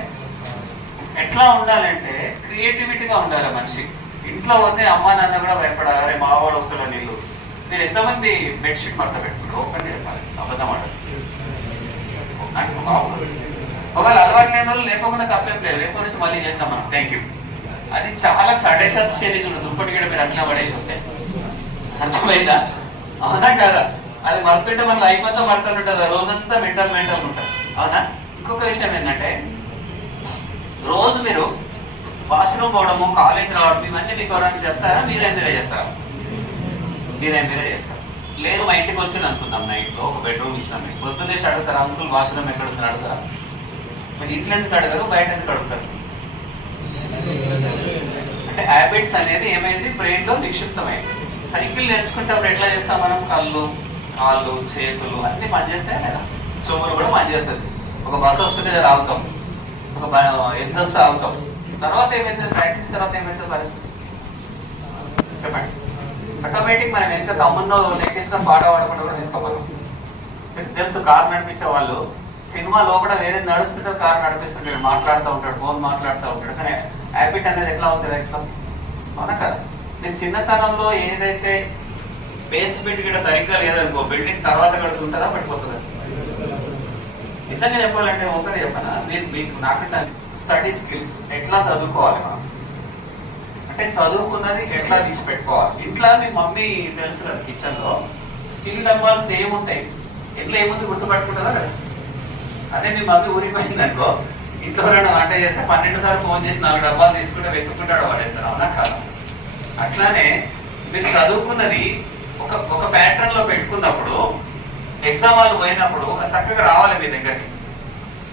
ఎట్లా ఉండాలంటే క్రియేటివిటీగా ఉండాలి మనిషి. ఇంట్లో పోతే అమ్మ నాన్న కూడా భయపడాలి, అరే మావాడు వస్తాడు నీళ్ళు. మీరు ఎంతమంది బెడ్షీట్ మడత పెట్టుకుంటారు? ఓపెన్ చెప్పాలి, అబద్ధం ఆడదు. ఒకవేళ అలవాటు లేని వాళ్ళు లేకపోకుండా తప్పేం లేదు, రేపు నుంచి మళ్ళీ చేద్దాం మనం. Thank you. అది చాలా సడేసత్ సిరీస్ ఉంటుంది. దుప్పటి కూడా మీరు అట్లా పడేసి వస్తాయి. అర్థమైందా? అవునా కదా? అది మరుతుంటే మన లైఫ్ అంతా మరుతుంది ఉంటుంది, రోజంతా మెంటల్ ఉంటుంది. అవునా? ఇంకొక విషయం ఏంటంటే, రోజు మీరు వాష్రూమ్ పోవడము, కాలేజ్ రావడం, ఇవన్నీ మీకు ఎవరైనా చెప్తారా? మీరే చేస్తారా? మీరే చేస్తారు. లేదు మా ఇంటికి వచ్చింది అనుకుందాం, నైట్లో ఒక బెడ్రూమ్ ఇచ్చినాం, మీకు పొద్దున్నే అడుగుతారా అంకుల్ వాష్రూమ్ ఎక్కడ ఉందని అడుగుతారా? మీరు ఇంట్లో ఎందుకు అడగరు, బయట ఎందుకు అడుగుతారు? అంటే హ్యాబిట్స్ అనేది ఏమైంది, బ్రెయిన్ లో నిక్షిప్తమైంది. సైకిల్ నేర్చుకుంటే ఎట్లా చేస్తాం మనం? కళ్ళు, కాళ్ళు, చేతులు అన్ని పనిచేస్తాయి కదా, చెవులు కూడా పనిచేస్తుంది. ఒక బస్సు వస్తుంటే ఆగుతాం, ఒక ఎంత వస్తే ఆగుతాం. తర్వాత ఏమైతుంది, ప్రాక్టీస్ తర్వాత ఏమైతుంది పరిస్థితి చెప్పండి? ఆటోమేటిక్ మనం ఎంత తమ్మున్నో లెక్కించుకొని పాట పాడకుండా కూడా తీసుకోపోతాం. మీకు తెలుసు, కారు నడిపించే వాళ్ళు సినిమా లోపల వేరే నడుస్తుంటాడు, కారు నడిపిస్తుంటాడు, మాట్లాడుతూ ఉంటాడు, ఫోన్ మాట్లాడుతూ ఉంటాడు. కానీ హ్యాబిట్ అనేది ఎట్లా ఉంది లైఫ్లో, అవునా కదా? మీరు చిన్నతనంలో ఏదైతే బేస్మెంట్ కూడా సరిగ్గా లేదనుకో, బిల్డింగ్ తర్వాత కడుతుంటుందా పడిపోతుందా? నిజంగా చెప్పాలంటే ఒకటే చెప్పనా, మీరు మీకు నాకంటే స్టడీ స్కిల్స్ ఎట్లా చదువుకోవాలి మనం అంటే, చదువుకున్నది ఎట్లా తీసి పెట్టుకోవాలి. ఇంట్లో మీ మమ్మీ తెలుసు కదా, కిచెన్ లో స్టీల్ డబ్బాలు సేమ్ ఉంటాయి, ఎట్లా ఏముంది గుర్తుపట్టుకుంటుందా కదా? అదే మీ మమ్మీ ఊరికి పోయింది అనుకో, ఇంట్లో ఎవరైనా వంట చేస్తే 12 సార్లు ఫోన్ చేసి 4 డబ్బాలు తీసుకుంటే వెతుక్కుంటాడు వాడేస్తారు, అవునా కాదా? అట్లానే మీరు చదువుకున్నది ఒక ప్యాటర్న్ లో పెట్టుకున్నప్పుడు ఎగ్జామ్ వాళ్ళు పోయినప్పుడు చక్కగా రావాలి మీ దగ్గరికి.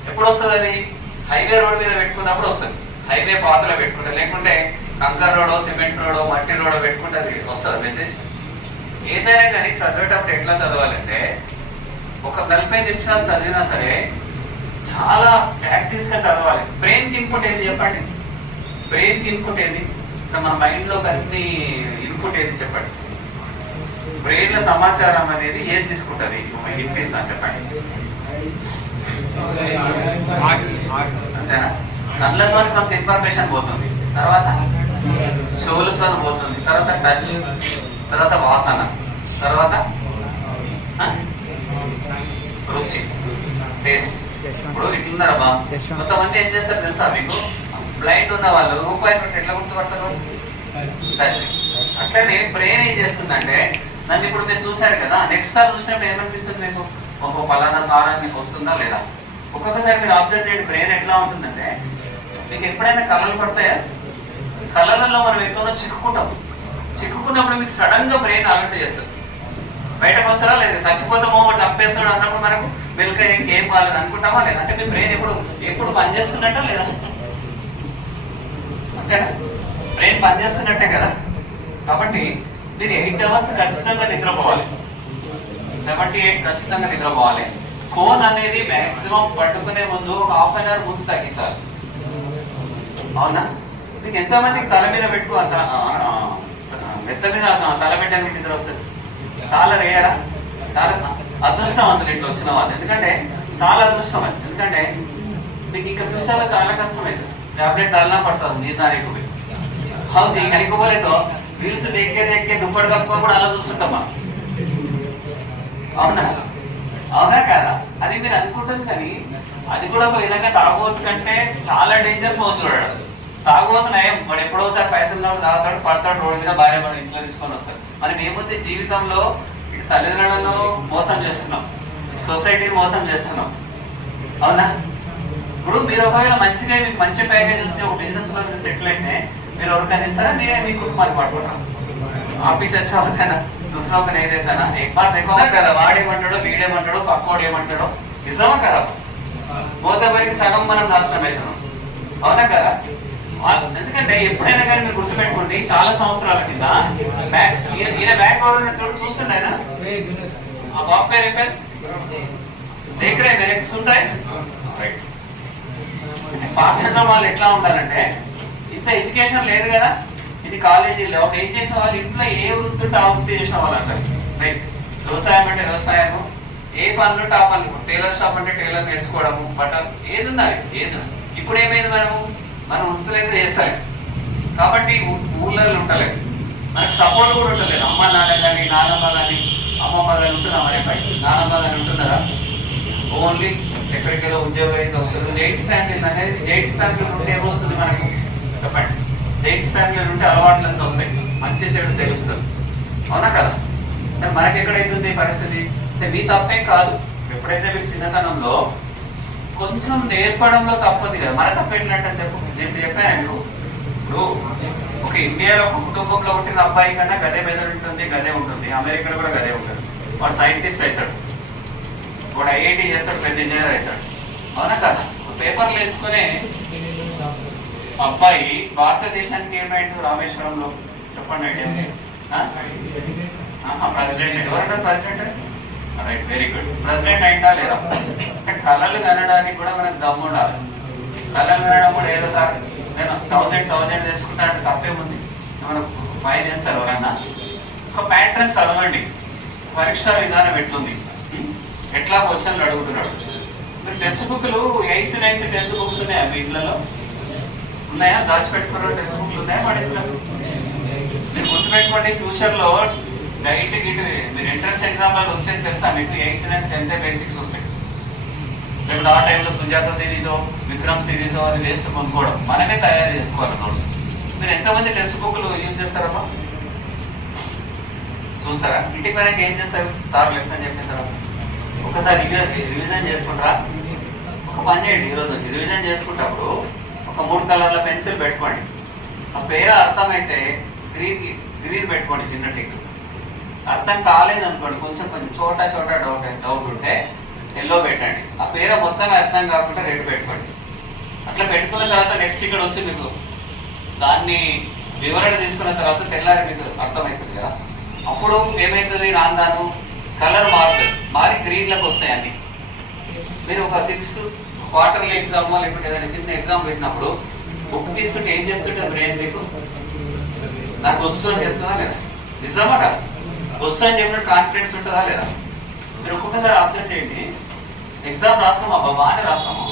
ఎప్పుడు వస్తుంది అది? హైవే రోడ్ మీద పెట్టుకున్నప్పుడు వస్తుంది. హైవే పాతలో పెట్టుకుంటే, లేకుంటే కంకర్ రోడో, సిమెంట్ రోడో, మట్టి రోడో పెట్టుకుంటే అది వస్తుంది మెసేజ్. ఏదైనా కానీ చదివేటప్పుడు ఎట్లా చదవాలంటే, ఒక 40 నిమిషాలు చదివినా సరే చాలా ప్రాక్టీస్ గా చదవాలి. బ్రెయిన్ కి ఇన్పుట్ ఏంది చెప్పండి? బ్రెయిన్ కి ఇన్పుట్ ఏంది? మన మైండ్ లో అన్ని ఇన్పుట్ ఏది చెప్పండి? బ్రెయిన్ లో సమాచారం అనేది ఏది తీసుకుంటది? వినిపిస్తాను చెప్పండి. అంతేనా? కళ్ళతో కొంత ఇన్ఫర్మేషన్ పోతుంది, తర్వాత చెవులతో పోతుంది, తర్వాత టచ్, తర్వాత వాసన, తర్వాత రుచి, టేస్ట్. ఇప్పుడు ఇట్లున్నారబ్బా, కొంతమంది ఏం చేస్తారు తెలుసా మీకు? బ్లైండ్ ఉన్న వాళ్ళు రూపాయి ఎట్లా గుర్తుపడతారు? టచ్. అట్లనే బ్రెయిన్ ఏం చేస్తుందంటే, నన్ను ఇప్పుడు మీరు చూశారు కదా, నెక్స్ట్ సార్ చూసినప్పుడు ఏమనిపిస్తుంది మీకు? ఒక పలానా సార్ అని వస్తుందా లేదా? ఒక్కొక్కసారి మీరు అబ్జర్వ్ చేయండి, బ్రెయిన్ ఎట్లా ఉంటుందంటే, మీకు ఎప్పుడైనా కళలు పడతాయా? కళలలో మనం ఎక్కువ చిక్కుకుంటాం. చిక్కుకున్నప్పుడు మీకు సడన్ గా బ్రెయిన్ అలర్ట్ చేస్తుంది, బయటకు వస్తారా లేదా? చచ్చిపోతే మోమెంట్ తప్పేస్తాడు అన్నప్పుడు మనకు వెనుక ఇంకేం కాలేదు అనుకుంటామా లేదా? అంటే మీ బ్రెయిన్ ఎప్పుడు పనిచేస్తున్నట్ట లేదా? అంతేనా? బ్రెయిన్ పనిచేస్తున్నట్టే కదా. కాబట్టి మీరు 8 అవర్స్ ఖచ్చితంగా నిద్రపోవాలి, 78 ఖచ్చితంగా నిద్రపోవాలి. ఫోన్ అనేది మాక్సిమం పట్టుకునే ముందు ఒక ½ అన్ అవర్ ముందు తగ్గించాలి, అవునా? మీకు ఎంతమందికి తల మీద పెట్టుకో, మెత్త మీద తల పెట్టడానికి నిద్ర వస్తుంది? చాలా రేయరా, చాలా అదృష్టం అందులో ఇట్లా వచ్చిన వాళ్ళు. ఎందుకంటే చాలా అదృష్టం అది. ఎందుకంటే మీకు ఇంకా ఫ్యూచర్ లో చాలా కష్టం అవుతుంది. ట్యాబ్లెట్ తలనా పడుతుంది, నీరు నారేకపోయి హౌస్ ఈ కనుకోలేదో వీల్స్ దేక్కే దుప్పటి కప్పుకొని కూడా అలా చూస్తుంటాం మనం, అవునా? అవునా కదా? అది మీరు అనుకుంటుంది, కానీ అది కూడా ఒక విధంగా తాగబోతు కంటే చాలా డేంజర్ ఫోన్ చూడడం. తాగబోతు నయం, వాడు ఎప్పుడోసారి పైసలు తాగుతాడు, పడతాడు రోడ్డు మీద, భార్య మనం ఇంట్లో తీసుకొని వస్తాడు. మనం ఏముంది జీవితంలో, తల్లిదండ్రులను మోసం చేస్తున్నాం, సొసైటీని మోసం చేస్తున్నాం, అవునా? ఇప్పుడు మీరు ఒకవేళ మంచిగా మీకు మంచి ప్యాకేజ్ వస్తే ఒక బిజినెస్ లో మీరు సెటిల్ అయితే మీరు ఎవరికైనా ఇస్తారా? నేనే మీ కుటుంబాన్ని పట్టుకుంటాను. ఆఫీస్ వచ్చావుతానా, దుసరోక నేదైతానా, ఎక్కువ కదా. వాడేమంటాడో, వీడేమంటాడో, పక్కోడు ఏమంటాడో, నిజమా కదా? పోతేవరికి సగం మనం నాశనం అవుతున్నాం, అవునా కదా? ఎందుకంటే ఎప్పుడైనా కానీ మీరు గుర్తుపెట్టుకోండి, చాలా సంవత్సరాల కింద ఈయన బ్యాక్ ఎవరు చూస్తుండే ఆయన, ఆ బాబు పేరు ఏం పేరు? దేక్ రే మేరే సున్ రే. పాఠశాల వాళ్ళు ఎట్లా ఉండాలంటే, ఇంత ఎడ్యుకేషన్ లేదు కదా, ఇది కాలేజీలో ఒక ఏం చేసిన వాళ్ళు ఇంట్లో ఏ వృత్తి ఉంటే ఆ వృత్తి చేసిన వాళ్ళు అంటారు. రైట్? వ్యవసాయం అంటే వ్యవసాయము, ఏ పనులు ఉంటే ఆ పనులు, టైలర్ షాప్ అంటే టైలర్ నేర్చుకోవడము, బట్టలు ఏది ఉన్నది ఏది. ఇప్పుడు ఏమైంది, మనం వృత్తులు అయితే చేస్తలేం కాబట్టి ఊళ్ళలో ఉండలేదు, మనకు సపోర్ట్ కూడా ఉండలేదు. అమ్మ నాన్న కానీ, నానమ్మ కానీ, అమ్మమ్మ కానీ ఉంటున్నా మరి పై నానమ్మ కానీ ఉంటున్నారా? ఓన్లీ ఎక్కడికేదో ఉద్యోగం అయితే వస్తుంది. జైంట్ ఫ్యామిలీ అనేది, జైంట్ ఫ్యామిలీ ఉంటే ఏమొస్తుంది మనకు చెప్పండి? జైంట్ ఫ్యామిలీ ఉంటే అలవాట్లంతా వస్తాయి, మంచి చెడు తెలుస్తుంది, అవునా కదా? మనకి ఎక్కడైతుంది పరిస్థితి? అంటే మీ తప్పేం కాదు. ఎప్పుడైతే మీరు చిన్నతనంలో కొంచెం నేర్పడంలో తప్పదు కదా, మన తప్ప ఎట్లంటే నేను చెప్పాను, ఇప్పుడు ఒక ఇండియాలో ఒక కుటుంబంలో పుట్టిన అబ్బాయి కన్నా గదే మెదడు ఉంటుంది, గదే ఉంటుంది. అమెరికాలో కూడా గదే ఉంటుంది. వాడు సైంటిస్ట్ అవుతాడు, వాడు ఐఐటి చేస్తాడు, పెద్ద ఇంజనీర్ అవుతాడు. అవునా కదా? పేపర్లు వేసుకునే అబ్బాయి భారతదేశానికి ఏమైంది రామేశ్వరంలో చెప్పండి ఐడియా? ప్రెసిడెంట్. ఎవరన్నా president? Right, very good. President అయిందా లేదా? అంటే కళలు కనడానికి కూడా మనకు దమ్ము ఉండాలి. కళలు కనడం కూడా ఏదో సార్ నేను 1000 తెచ్చుకుంటా అంటే తప్పేముంది? మనకు ఫైన్ చేస్తారు ఎవరన్నా? ఒక ప్యాటర్న్ చదవండి. పరీక్షా విధానం ఎట్లుంది, ఎట్లా క్వశ్చన్లు అడుగుతున్నాడు. మీరు టెక్స్ట్ బుక్లు 8th, 9th, 10th బుక్స్ ఉన్నాయా మీ ఇళ్లలో? ఉన్నాయా? దాచిపెట్టుకున్న టెక్స్ట్ బుక్లు ఉన్నాయా? పడేసినారు. మీరు గుర్తుపెట్టుకోండి, ఫ్యూచర్ లో డైట్ గిట్ మీరు ఎంట్రన్స్ ఎగ్జామ్ లో వచ్చేది తెలుసా మీకు? 8th, 9th, 10th బేసిక్స్ వస్తాయి. లేకపోతే ఆ టైంలో సుజాత సిరీసో విక్రమ్ సిరీసో అది వేస్ట్ కొనుక్కోవడం, మనమే తయారు చేసుకోవాలి నోట్స్. మీరు ఎంతమంది టెక్స్ట్ బుక్లు యూజ్ చేస్తారమ్మా? చూస్తారా? ఇంటికి పోయినాక ఏం చేస్తారు? సార్ లెసన్ చెప్పిన తర్వాత ఒకసారి రివిజన్ చేసుకుంటారా? ఒక పని చేయండి, ఈరోజు నుంచి రివిజన్ చేసుకుంటప్పుడు ఒక 3 కలర్ల పెన్సిల్ పెట్టుకోండి. ఆ పేరు అర్థమైతే గ్రీన్ పెట్టుకోండి, చిన్న టిక్. అర్థం కాలేదనుకోండి, కొంచెం చోట డౌట్ ఉంటే ఎల్లో పెట్టండి. ఆ పేరు మొత్తం అర్థం కాకుండా రెడ్ పెట్టుకోండి. అట్లా పెట్టుకున్న తర్వాత నెక్స్ట్ ఇక్కడ వచ్చి మీకు దాన్ని వివరణ తీసుకున్న తర్వాత తెల్లారి మీకు అర్థమవుతుంది కదా. అప్పుడు ఏమైతుంది? రాను కలర్ మారుతుంది, మారి గ్రీన్లకు వస్తాయి అన్ని. మీరు ఒక 6 క్వార్టర్లీ ఎగ్జామ్ లేకుంటే ఏదైనా చిన్న ఎగ్జామ్ పెట్టినప్పుడు బుక్ తీసుకుంటే ఏం చెప్తుంటే బ్రెయిన్ మీకు నాకు వచ్చు అని చెప్తుందా లేదా? నిజమా కదా? వచ్చు అని చెప్పినట్టు కాన్ఫిడెన్స్ ఉంటుందా లేదా? మీరు ఒక్కొక్కసారి అబ్జర్వ్ చేయండి. ఎగ్జామ్ రాస్తామా బాబా అని రాస్తామా,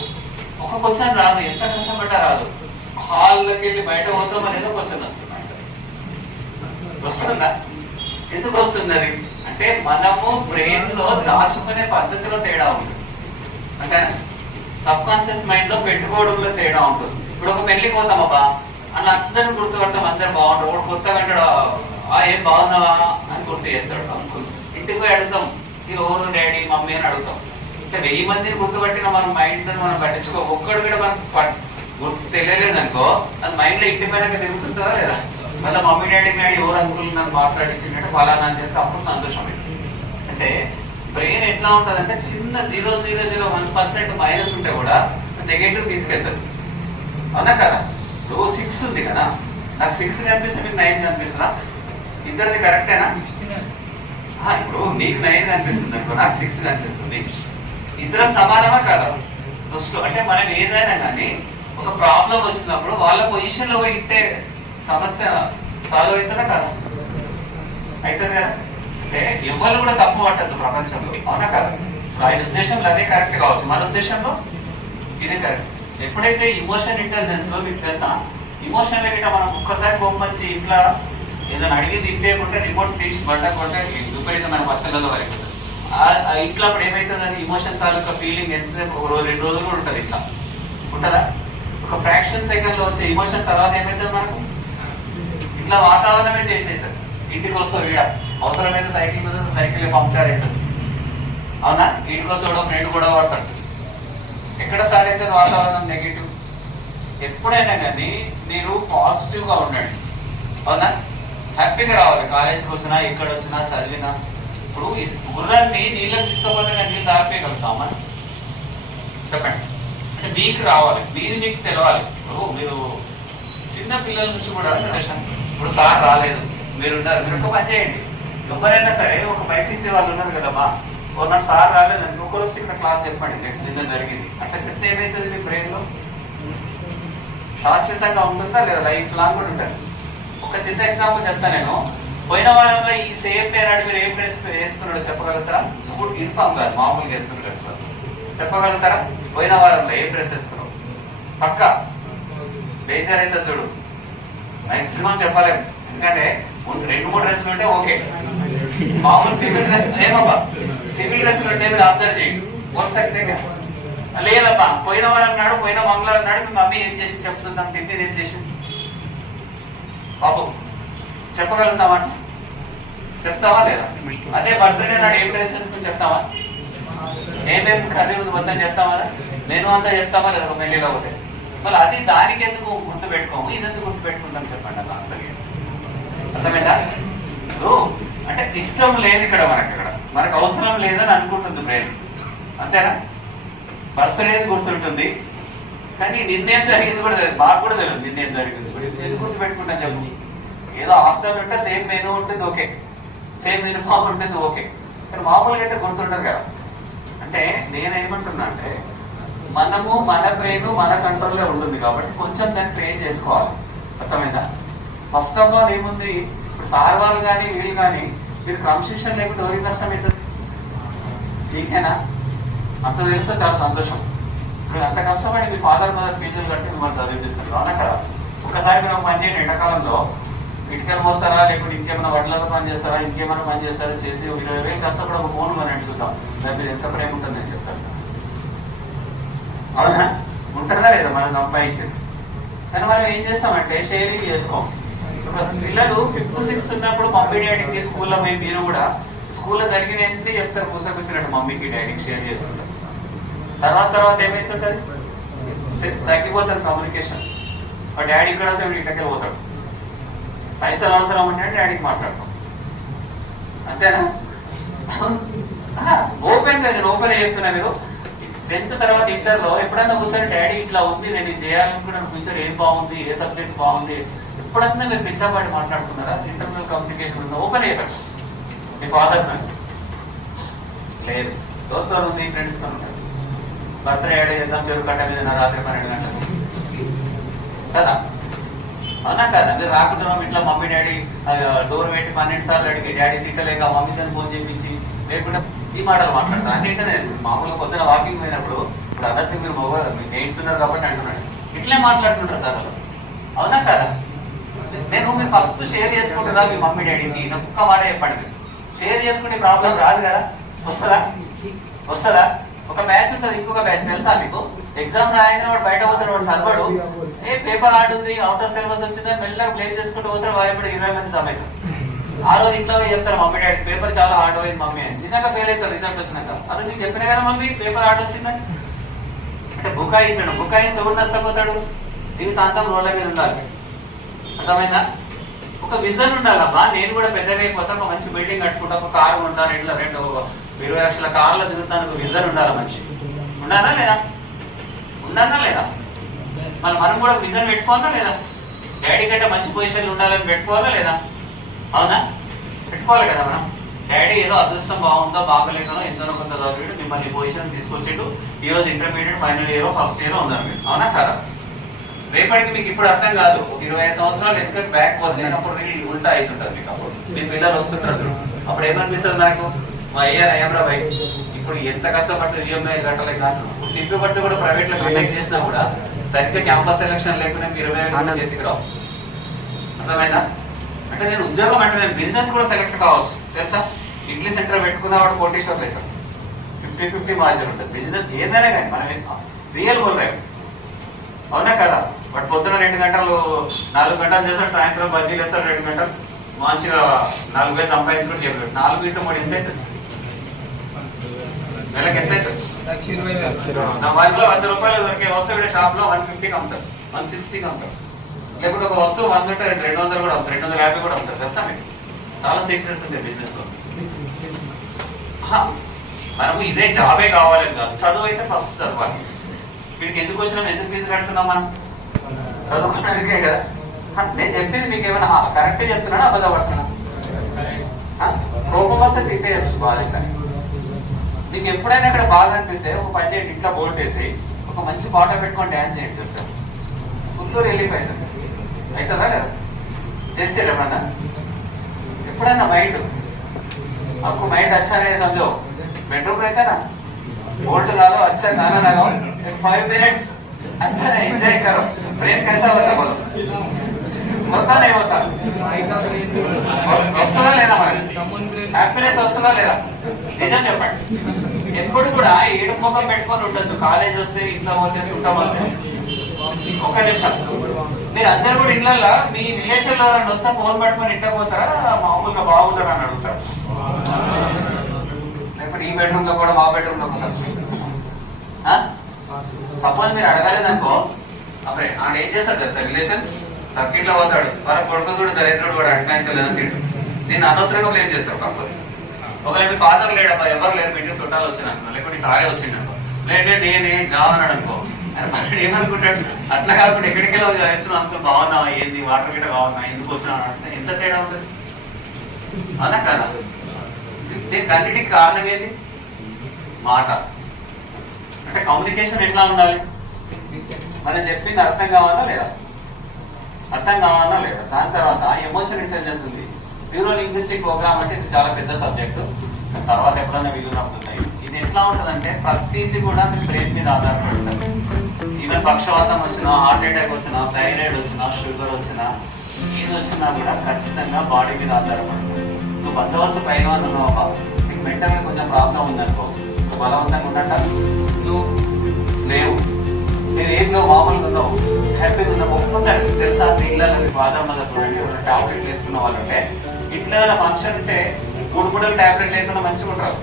ఒక క్వశ్చన్ రాదు, ఎంత కష్టపడ్డా రాదు. హాల్లోకి వెళ్ళి బయట పోతాం అనేదో క్వశ్చన్ వస్తుందా? ఎందుకు వస్తుంది అది అంటే మనము బ్రెయిన్ లో దాచుకునే పద్ధతిలో తేడా ఉంటుంది. అంటే సబ్ కాన్షియస్ మైండ్ లో పెట్టుకోవడంలో తేడా ఉంటుంది. ఇప్పుడు ఒక పెళ్లికి పోతాం అబ్బా అలా అందరిని గుర్తుపడతాం, అందరు బాగుంటారు. ఒకటి కొత్తగా అంటాడు ఏం బాగున్నావా అని గుర్తు చేస్తాడు అంకుల్. ఇంటికి పోయి అడుగుతాం ఎవరు డాడీ మమ్మీ అని అడుగుతాం. అంటే 1000 మందిని గుర్తుపట్టిన మన మైండ్ మనం పట్టించుకో, ఒక్కడు కూడా మనకు గుర్తు తెలియలేదు అనుకో, అది మైండ్ లో ఇంటి పైన తిరుగుతుందా లేదా? మళ్ళీ మమ్మీ డాడీ ఎవరు అంకుల్ నన్ను మాట్లాడించిందంటే ఫలానా అని చెప్తే అప్పుడు సంతోషం. అంటే బ్రెయిన్ ఎట్లా ఉంటుంది అంటే చిన్న 0.001% మైనస్ ఉంటే కూడా నెగటివ్ తీసుకెళ్తారు. అవునా కదా? ఇప్పుడు 6 ఉంది కదా, నాకు 6 కనిపిస్తే మీకు 9 కనిపిస్తుందా? ఇద్దరిది కరెక్టేనా? ఇప్పుడు నీకు 9 కనిపిస్తుంది అనుకో, నాకు 6 కనిపిస్తుంది. ఇద్దరం సమానమా కాదా? దృష్టిలో అంటే మనం ఏదైనా కానీ ఒక ప్రాబ్లం వచ్చినప్పుడు వాళ్ళ పొజిషన్ లో పోయి ఇట్టే సమస్య సాల్వ్ అవుతుందా కదా? అవుతుంది కదా? అంటే ఎవరు కూడా తప్పు పట్టద్దు ప్రపంచంలో. అవునా కదా? ఆయన ఉద్దేశంలో అదే కరెక్ట్ కావచ్చు, మన ఉద్దేశంలో ఇదే కరెక్ట్. ఎప్పుడైతే ఇమోషన్ ఇంటెలిజెన్స్ లో మీకు తెలుసా, ఇమోషన్ గిట్ట మనం ఒక్కసారి కోపం వచ్చి ఇంట్లో ఏదైనా అడిగి తింటేకుంటే రిమోట్ తీసి పడ్డకుంటే విపరీతమైన మచ్చలలో వరకు ఆ ఇంట్లో అప్పుడు ఏమవుతుంది? అది ఇమోషన్ తాలూకా ఫీలింగ్ ఎంతసేపు 2 రోజులు కూడా ఉంటుంది. ఇట్లా ఉంటుందా? ఒక ఫ్రాక్షన్ సెకండ్ లో వచ్చే ఇమోషన్ తర్వాత ఏమవుతుంది మనకు? ఇట్లా వాతావరణమే చేంజ్ అవుతుంది. ఇంటికి వస్తావు వీడ అవసరమైతే సైకిల్ మీద సైకిల్ పంక్చర్ అవుతుంది. అవునా? ఇంటికి వస్తాడో ఫ్రెండ్ కూడా పడతాడు. ఎక్కడ స్టార్ట్ అవుతుంది వాతావరణం? నెగిటివ్. ఎప్పుడైనా కానీ మీరు పాజిటివ్ గా ఉండండి. అవునా? హ్యాపీగా రావాలి. కాలేజీకి వచ్చినా ఎక్కడ వచ్చినా చదివినా. ఇప్పుడు ఈ గుర్రాన్ని నీళ్ళకి తీసుకోపోతే నీళ్ళు తాగేయగలుగుతాం మనం? చెప్పండి. అంటే మీకు రావాలి, మీది మీకు తెలవాలి. ఇప్పుడు మీరు చిన్న పిల్లల నుంచి కూడా ఇప్పుడు సార్ రాలేదు, మీరు ఉన్నారు, మీరు ఒక పని చేయండి. ఎవరైనా సరే ఒక బైపీసీ వాళ్ళు ఉన్నారు కదమ్మా, ఒకనాడు సార్ రాలేదని ఒకరోజు ఇక్కడ క్లాస్ చెప్పండి, నెక్స్ట్ నిన్న జరిగింది. అట్లా చెప్తే ఏమవుతుంది? మీ బ్రెయిన్ లో శాశ్వతంగా ఉంటుందా లేదా? లైఫ్ లాంగ్ కూడా ఉంటుంది. ఒక చిన్న ఎగ్జాంపుల్ చెప్తా నేను. పోయిన వారంలో ఈ సేమ్ డే నాడు మీరు ఏం డ్రెస్ వేసుకున్నాడో చెప్పగలుగుతారా? స్కూల్ యూనిఫామ్ కాదు, మామూలుగా వేసుకున్న డ్రెస్ చెప్పగలుగుతారా? పోయిన వారంలో ఏం డ్రెస్ వేసుకున్నావు? పక్క బేజార్ అయితే చూడు, మాక్సిమం చెప్పలేము. ఎందుకంటే 2-3 డ్రెస్సులు ఉంటే ఓకే. మామూలు సివిల్ డ్రెస్ ఏమబ్బా, సివిల్ డ్రెస్సులు ఉంటే మీరు అబ్జర్వ్ చేయండి. ఒకసారి లేదబ్బా పోయిన వారం నాడు, పోయిన మంగళవారం నాడు మీ మమ్మీ ఏం చేసి చెప్తుందాం, తింటే ఏం చేసి బాబు చెప్పగలుగుతామా? చెప్తావా లేదా? అదే బర్త్డే నాడు ఏం డ్రెస్ వేసుకుని చెప్తావా? ఏమేమి కర్రీ ఉంది మొత్తం చెప్తావా? నేను అంతా చెప్తావా లేదా? ఒక పెళ్లిలో పోతే మళ్ళీ అది దానికి ఎందుకు గుర్తు పెట్టుకోము, ఇది ఎందుకు గుర్తు పెట్టుకుంటాం చెప్పండి అలా అసలు అర్థమైందా? అంటే ఇష్టం లేదు ఇక్కడ మనకు అవసరం లేదని అనుకుంటుంది బ్రెయిన్, అంతేనా? బర్త్డే గుర్తుంటుంది కానీ నిన్నేం జరిగింది కూడా తెలియదు, మాకు కూడా తెలియదు నిన్నేం జరిగింది కూడా. ఎందుకు గుర్తు పెట్టుకుంటాను చెప్పు? ఏదో హాస్టల్ ఉంటే సేమ్ మెనూ ఉంటుంది ఓకే, సేమ్ యూనిఫామ్ ఉంటుంది ఓకే, కానీ మామూలుగా అయితే గుర్తుంటది కదా. అంటే నేనేమంటున్నా అంటే మనము మన బ్రెయిన్ మన కంట్రోల్లో ఉంటుంది కాబట్టి కొంచెం దాన్ని ట్రైన్ చేసుకోవాలి, అర్థమైందా? ఫస్ట్ ఆఫ్ ఆల్ ఏముంది, ఇప్పుడు సార్ వాళ్ళు కానీ వీళ్ళు కానీ మీరు క్రమశిక్షణ లేకుండా ఎవరికి నష్టం అవుతుంది? నీకేనా? అంత తెలిస్తే చాలా సంతోషం. ఇప్పుడు అంత కష్టపడి మీ ఫాదర్ మదర్ ఫీజులు కట్టి మిమ్మల్ని చదివిపిస్తారు, అవునా కదా? ఒక్కసారి మీరు పని చేయండి, ఎండాకాలంలో ఇటుకలు మోస్తారా లేకపోతే ఇంకేమైనా వడ్లలో పని చేస్తారా, ఇంకేమైనా పని చేస్తారా, చేసి 20,000 కష్టపడి ఒక ఫోన్ కొనండి చూద్దాం, దాని మీద ఎంత ప్రేమ ఉంటుంది అని చెప్తాను. అవునా? ఉంటుందా లేదా మనం సంపాదించేది? కానీ మనం ఏం చేస్తామంటే షేరింగ్ చేసుకోం. పిల్లలు 5th 6th ఉన్నప్పుడు మమ్మీ డాడీకి స్కూల్లో మీరు కూడా స్కూల్లో జరిగినది చెప్తారు, కూర్చొచ్చినట్టు మమ్మీకి డాడీకి షేర్ చేసుకుంటారు. తర్వాత ఏమైతుంటది, తగ్గిపోతుంది కమ్యూనికేషన్. మా డాడీ ఇక్కడ ఇట్లకే పోతాడు, పైసలు అవసరం ఉంటే డాడీకి మాట్లాడతాం, అంతేనా? ఓపెన్ గా నేను ఓపెన్ చెప్తున్నా. మీరు 10th తర్వాత ఇంటర్లో ఎప్పుడైనా కూర్చొని డాడీ ఇట్లా ఉంది, నేను ఇది చేయాలనుకున్నాను, ఫ్యూచర్ ఏం బాగుంది, ఏ సబ్జెక్ట్ బాగుంది, ఎప్పుడన్నా మీరు పిచ్చాపాటి మాట్లాడుతున్నారా? ఇంటర్నల్ కమ్యూనికేషన్ ఉందా? ఓపెన్ అయిపోయాడు. మీ ఫాదర్ లేదు, ఎవరితో ఉంది? ఫ్రెండ్స్తో ఉంటాడు. బర్త్డే ఏడా చేద్దాం, చెరువు కట్ట మీద రాత్రి 12 గంటలకు కదా, అవునా కదా? మీరు రాకుంటున్నాం ఇంట్లో మమ్మీ డాడీ డోర్ పెట్టి 12 సార్లు అడిగి డాడీ తిట్టలేక మమ్మీతో ఫోన్ చేయించి లేకుండా ఈ మాటలు మాట్లాడతారు. అన్నింటే మామూలుగా పొద్దున వాకింగ్ పోయినప్పుడు ఇప్పుడు అన్నది మీరు మొబైల్ మీరు చేయిస్తున్నారు కాబట్టి అంటున్నాడు, ఇట్లే మాట్లాడుతుంటారు సార్ వాళ్ళు, అవునా కదా? నేను మీరు ఫస్ట్ షేర్ చేసుకుంటున్నా మీ మమ్మీ డాడీకి, ఒక్క మాట చెప్పండి. షేర్ చేసుకునే ప్రాబ్లం రాదు కదా, వస్తుందా? ఒక బ్యాచ్ ఉంటుంది, ఇంకొక బ్యాచ్ తెలుసా మీకు? ఎగ్జామ్ రాయగానే వాడు బయట పోతాడు, వాడు చదవడు, పేపర్ ఆర్ట్ ఉంది, అవుట్ ఆఫ్ సిలబస్ వచ్చిందని మెల్లగా బ్లేమ్ చేసుకుంటూ పోతాడు. వారి 20 మంది సమయం ఆ రోజు ఇంట్లో చెప్తారు మమ్మీ డాడీ పేపర్ చాలా హార్డ్ అయింది మమ్మీ అని. నిజంగా ఫెయిల్ అవుతారు రిజల్ట్ వచ్చినాక. అది నీకు చెప్పిన కదా మమ్మీ పేపర్ హార్డ్ వచ్చిందని. అంటే బుకాయించి ఎవరు నష్టపోతాడు? జీవితాంతం రోడ్ల మీద ఉండాలి, అర్థమైందా? ఒక విజన్ ఉండాలమ్మా. నేను కూడా పెద్దగా అయిపోతా, ఒక మంచి బిల్డింగ్ కట్టుకుంటా, ఒక కారు ఉంటా, 20 లక్షల కార్లో తిరుగుతాను, ఒక విజన్ ఉండాలి మనిషి. ఉండాలా లేదా? మళ్ళీ మనం కూడా విజన్ పెట్టుకోవాలా లేదా? డాడీ కంటే మంచి పొజిషన్లు ఉండాలని పెట్టుకోవాలా లేదా? అవునా? పెట్టుకోవాలి కదా మనం. డాడీ ఏదో అదృష్టం బాగుందో బాగలేదో ఎంతనో కొంత చదివాడు, మిమ్మల్ని పొజిషన్ తీసుకొచ్చేటు ఈ రోజు intermediate final year first year ఉన్నారు మీరు, అవునా కదా? రేపటికి మీకు ఇప్పుడు అర్థం కాదు, 25 సంవత్సరాలు ఎందుకంటే బ్యాక్ పోతుంది, అప్పుడు ఉల్టా అవుతుంటారు మీకు. అప్పుడు మీ పిల్లలు వస్తుంటారు, అప్పుడు ఏమనిపిస్తుంది నాకు, మా అయ్యారు అయ్యారా బైక్ ఇప్పుడు ఎంత కష్టపడి ఈఎంఐ కట్టలేదు అంటున్నాం. ఇప్పుడు తిప్పి పట్టు కూడా ప్రైవేట్ లో కండక్ట్ చేసినా కూడా సరిగ్గా క్యాంపస్ సెలక్షన్ లేకుండా 20,000 చేతికి రావు, అర్థమైందా? అంటే నేను ఉద్యోగం అంటే నేను బిజినెస్ కూడా సెలెక్ట్ కావచ్చు తెలుసా? ఇడ్లీ సెంటర్ పెట్టుకున్న వాడు కోటీశ్వర్లు అవుతాడు, 50-50 మార్జిన్ ఉంటుంది. బిజినెస్ ఏదైనా కానీ మనం రియల్ గోల్ రేపు, అవునా కదా? బట్ పొద్దున 2 గంటలు 4 గంటలు చేస్తాడు, సాయంత్రం బజ్జీలు వేస్తాడు 2 గంటలు, మంచిగా 4,000 సంపాదించుకుంటూ చెప్పాడు. 4 ఇంటూ 3 ఎంత అవుతుంది? నెలకి ఎంత అవుతుంది? నా వాళ్ళలో 100 రూపాయలు దొరికే వస్తువు షాప్ లో 150కి అమ్ముతారు, 160కి అమ్ముతారు. లేకపోతే ఒక వస్తువు 100 ఉంటే 200 కూడా అమ్ముతారు, 250 కూడా అమ్ముతారు తెలుసా మీకు? చాలా సీక్రెట్స్ ఉంటాయి బిజినెస్ లో. మనకు ఇదే జాబే కావాలని కాదు, చదువు అయితే ఫస్ట్ చదవాలి. వీడికి ఎందుకు వచ్చినాం, ఎందుకు ఫీజు కడుతున్నాం మనం? చదువుకోవడానికే కదా. నేను చెప్పేది మీకు ఏమైనా కరెక్ట్ చెప్తున్నాడా అబద్ధం పడుతున్నా? కోపం వస్తే తిట్టేయచ్చు బాధ. కానీ మీకు ఎప్పుడైనా ఇక్కడ బాధ అనిపిస్తే ఒక పని చేయండి, ఇంట్లో బోల్ట్ వేసి ఒక మంచి పాట పెట్టుకొని డ్యాన్స్ చేయండి తెలుసా, ఫుల్ రిలీఫ్ అవుతుంది. అవుతుందా లేదా? చేసారు ఎప్పుడన్నా? ఎప్పుడైనా మైండ్ आपको माइंड अच्छा नहीं समझो, बेडरूम रहता है ना, बोल्ट ला लो, अच्छा गाना लगाओ, 5 मिनट्स अच्छा एंजॉय करो. प्रेम कैसा होता बोलो? होता नहीं होता? వస్తుందా లేదా? మరి హ్యాపీనెస్ వస్తుందా లేదా? నిజం చెప్పండి. ఎప్పుడు కూడా ఏడు ముఖం పెట్టుకొని ఉండద్దు. కాలేజ్ వస్తే ఇంట్లో పోతే సుట్టం వస్తే ఒక్క నిమిషం. మీరు అందరు కూడా ఇళ్ళల్లో మీ రిలేషన్ లో ఎవరైనా వస్తే ఫోన్ పట్టుకొని ఇంట్లో పోతారా, మామూలుగా బాగుంటారా అని అడుగుతారు. లేకపోతే ఈ బెడ్రూమ్ లో కూడా మా బెడ్రూమ్ లో పోతారు. సపోజ్ మీరు అడగలేదనుకో, అప్పుడే ఆయన ఏం చేస్తాడు కదా రిలేషన్ తక్కింట్లో పోతాడు వాళ్ళ కొడుకు చూడు దరిద్రుడు వాడు అటకాయించలేదని తింటు దీన్ని అనవసరంగా బ్లేమ్ చేస్తారు కంపల్సరీ. ఒకవేళ మీ ఫాదర్ లేడబ్బా ఎవరు లేరు మీటింగ్ చుట్టాలు వచ్చిన అనుకో లేకపోతే సారే వచ్చిందనుకో లేదంటే నేనే జాబ్ అన్నాడు అనుకో అని ఏమనుకుంటాడు అట్లా కాకుండా ఎక్కడికి వెళ్ళి వచ్చిన అంత బాగున్నావా ఏంది వాటర్ గిట్ట బాగున్నా ఎందుకు వచ్చినా అంటే ఎంత తేడా ఉంటుంది అవునా కదా. దీనికి అన్నిటికి కారణం ఏంటి మాట. అంటే కమ్యూనికేషన్ ఎట్లా ఉండాలి మనం చెప్పింది అర్థం కావాలా లేదా అర్థం కావాలా లేదా. దాని తర్వాత ఎమోషన్ ఇంటెలిజెన్స్ ఉంది. న్యూరో లింగ్విస్టిక్ ప్రోగ్రామ్ అంటే ఇది చాలా పెద్ద సబ్జెక్టు తర్వాత ఎప్పుడైనా వీలు నమ్ముతున్నాయి. ఇది ఎట్లా ఉంటుందంటే ప్రతిదీ కూడా మీ బ్రెయిన్ మీద ఆధారపడి ఉంటుంది. ఈవెన్ పక్షవాతం వచ్చినా హార్ట్ అటాక్ వచ్చినా థైరాయిడ్ వచ్చినా షుగర్ వచ్చినా ఏది వచ్చినా కూడా ఖచ్చితంగా బాడీ మీద ఆధారపడుతుంది. నువ్వు బందోబస్తు పైన ఉన్నావు నీకు మెంటల్గా కొంచెం ప్రాబ్లం ఉందనుకో నువ్వు బలవంతంగా ఉన్నట్ట నువ్వు లేవు నేను ఏంలో మామూలుగా ఉన్నావు హ్యాపీగా ఉన్నావు. ఒక్కసారి తెలుసా ఇళ్ళలో మీ ఫాదర్ మదర్ చూడండి ఎవరైనా టాబ్లెట్లు వేసుకున్న వాళ్ళు ఉంటే ఇంట్లో ఏదైనా ఫంక్షన్ ఉంటే 3 పూటలు టాబ్లెట్ లేకుండా మంచిగా ఉంటారు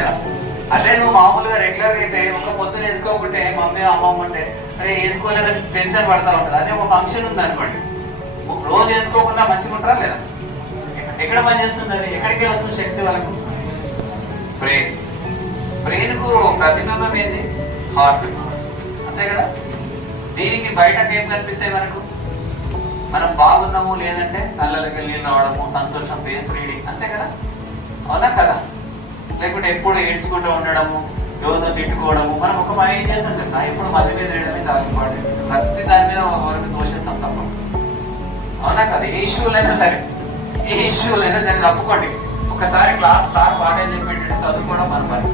కదా. అదే నువ్వు మామూలుగా రెగ్యులర్ అయితే ఒక పొద్దున వేసుకోకుంటే మమ్మీ అమ్మమ్మ అంటే అరే వేసుకోలేదని టెన్షన్ పడతా ఉంటుంది. అదే ఒక ఫంక్షన్ ఉంది అనుకోండి రోజు వేసుకోకుండా మంచిగా ఉంటారా లేదా. ఎక్కడ పని చేస్తుంది అది ఎక్కడికి వస్తుంది శక్తి వాళ్ళకు బ్రెయిన్. బ్రెయిన్ కు ప్రతిబింబం ఏంది హార్ట్ అంతే కదా. దీనికి బయటకు ఏం కనిపిస్తాయి మనకు మనం బాగున్నాము లేదంటే కళ్ళకి నీళ్ళు రావడము సంతోషం ఫేస్ రీడింగ్ అంతే కదా అవునా కదా. లేకుంటే ఎప్పుడు ఏడ్చుకుంటూ ఉండడము ఎవరినో తిట్టుకోవడము. మనం ఒక పని ఏం చేస్తాం తెలుసా ఎప్పుడు మధ్య మీద వేయడమే చాలా ఇంపార్టెంట్. ప్రతి దాని మీద ఒకరికి దోషిస్తాం తప్ప అవునా కదా. ఏ ఇష్యూలైనా సరే ఏ ఇష్యూలైనా దాన్ని తప్పుకోండి. ఒకసారి క్లాస్ సార్ పాఠం చెప్పేటట్టు చదువుకోవడం మన పని.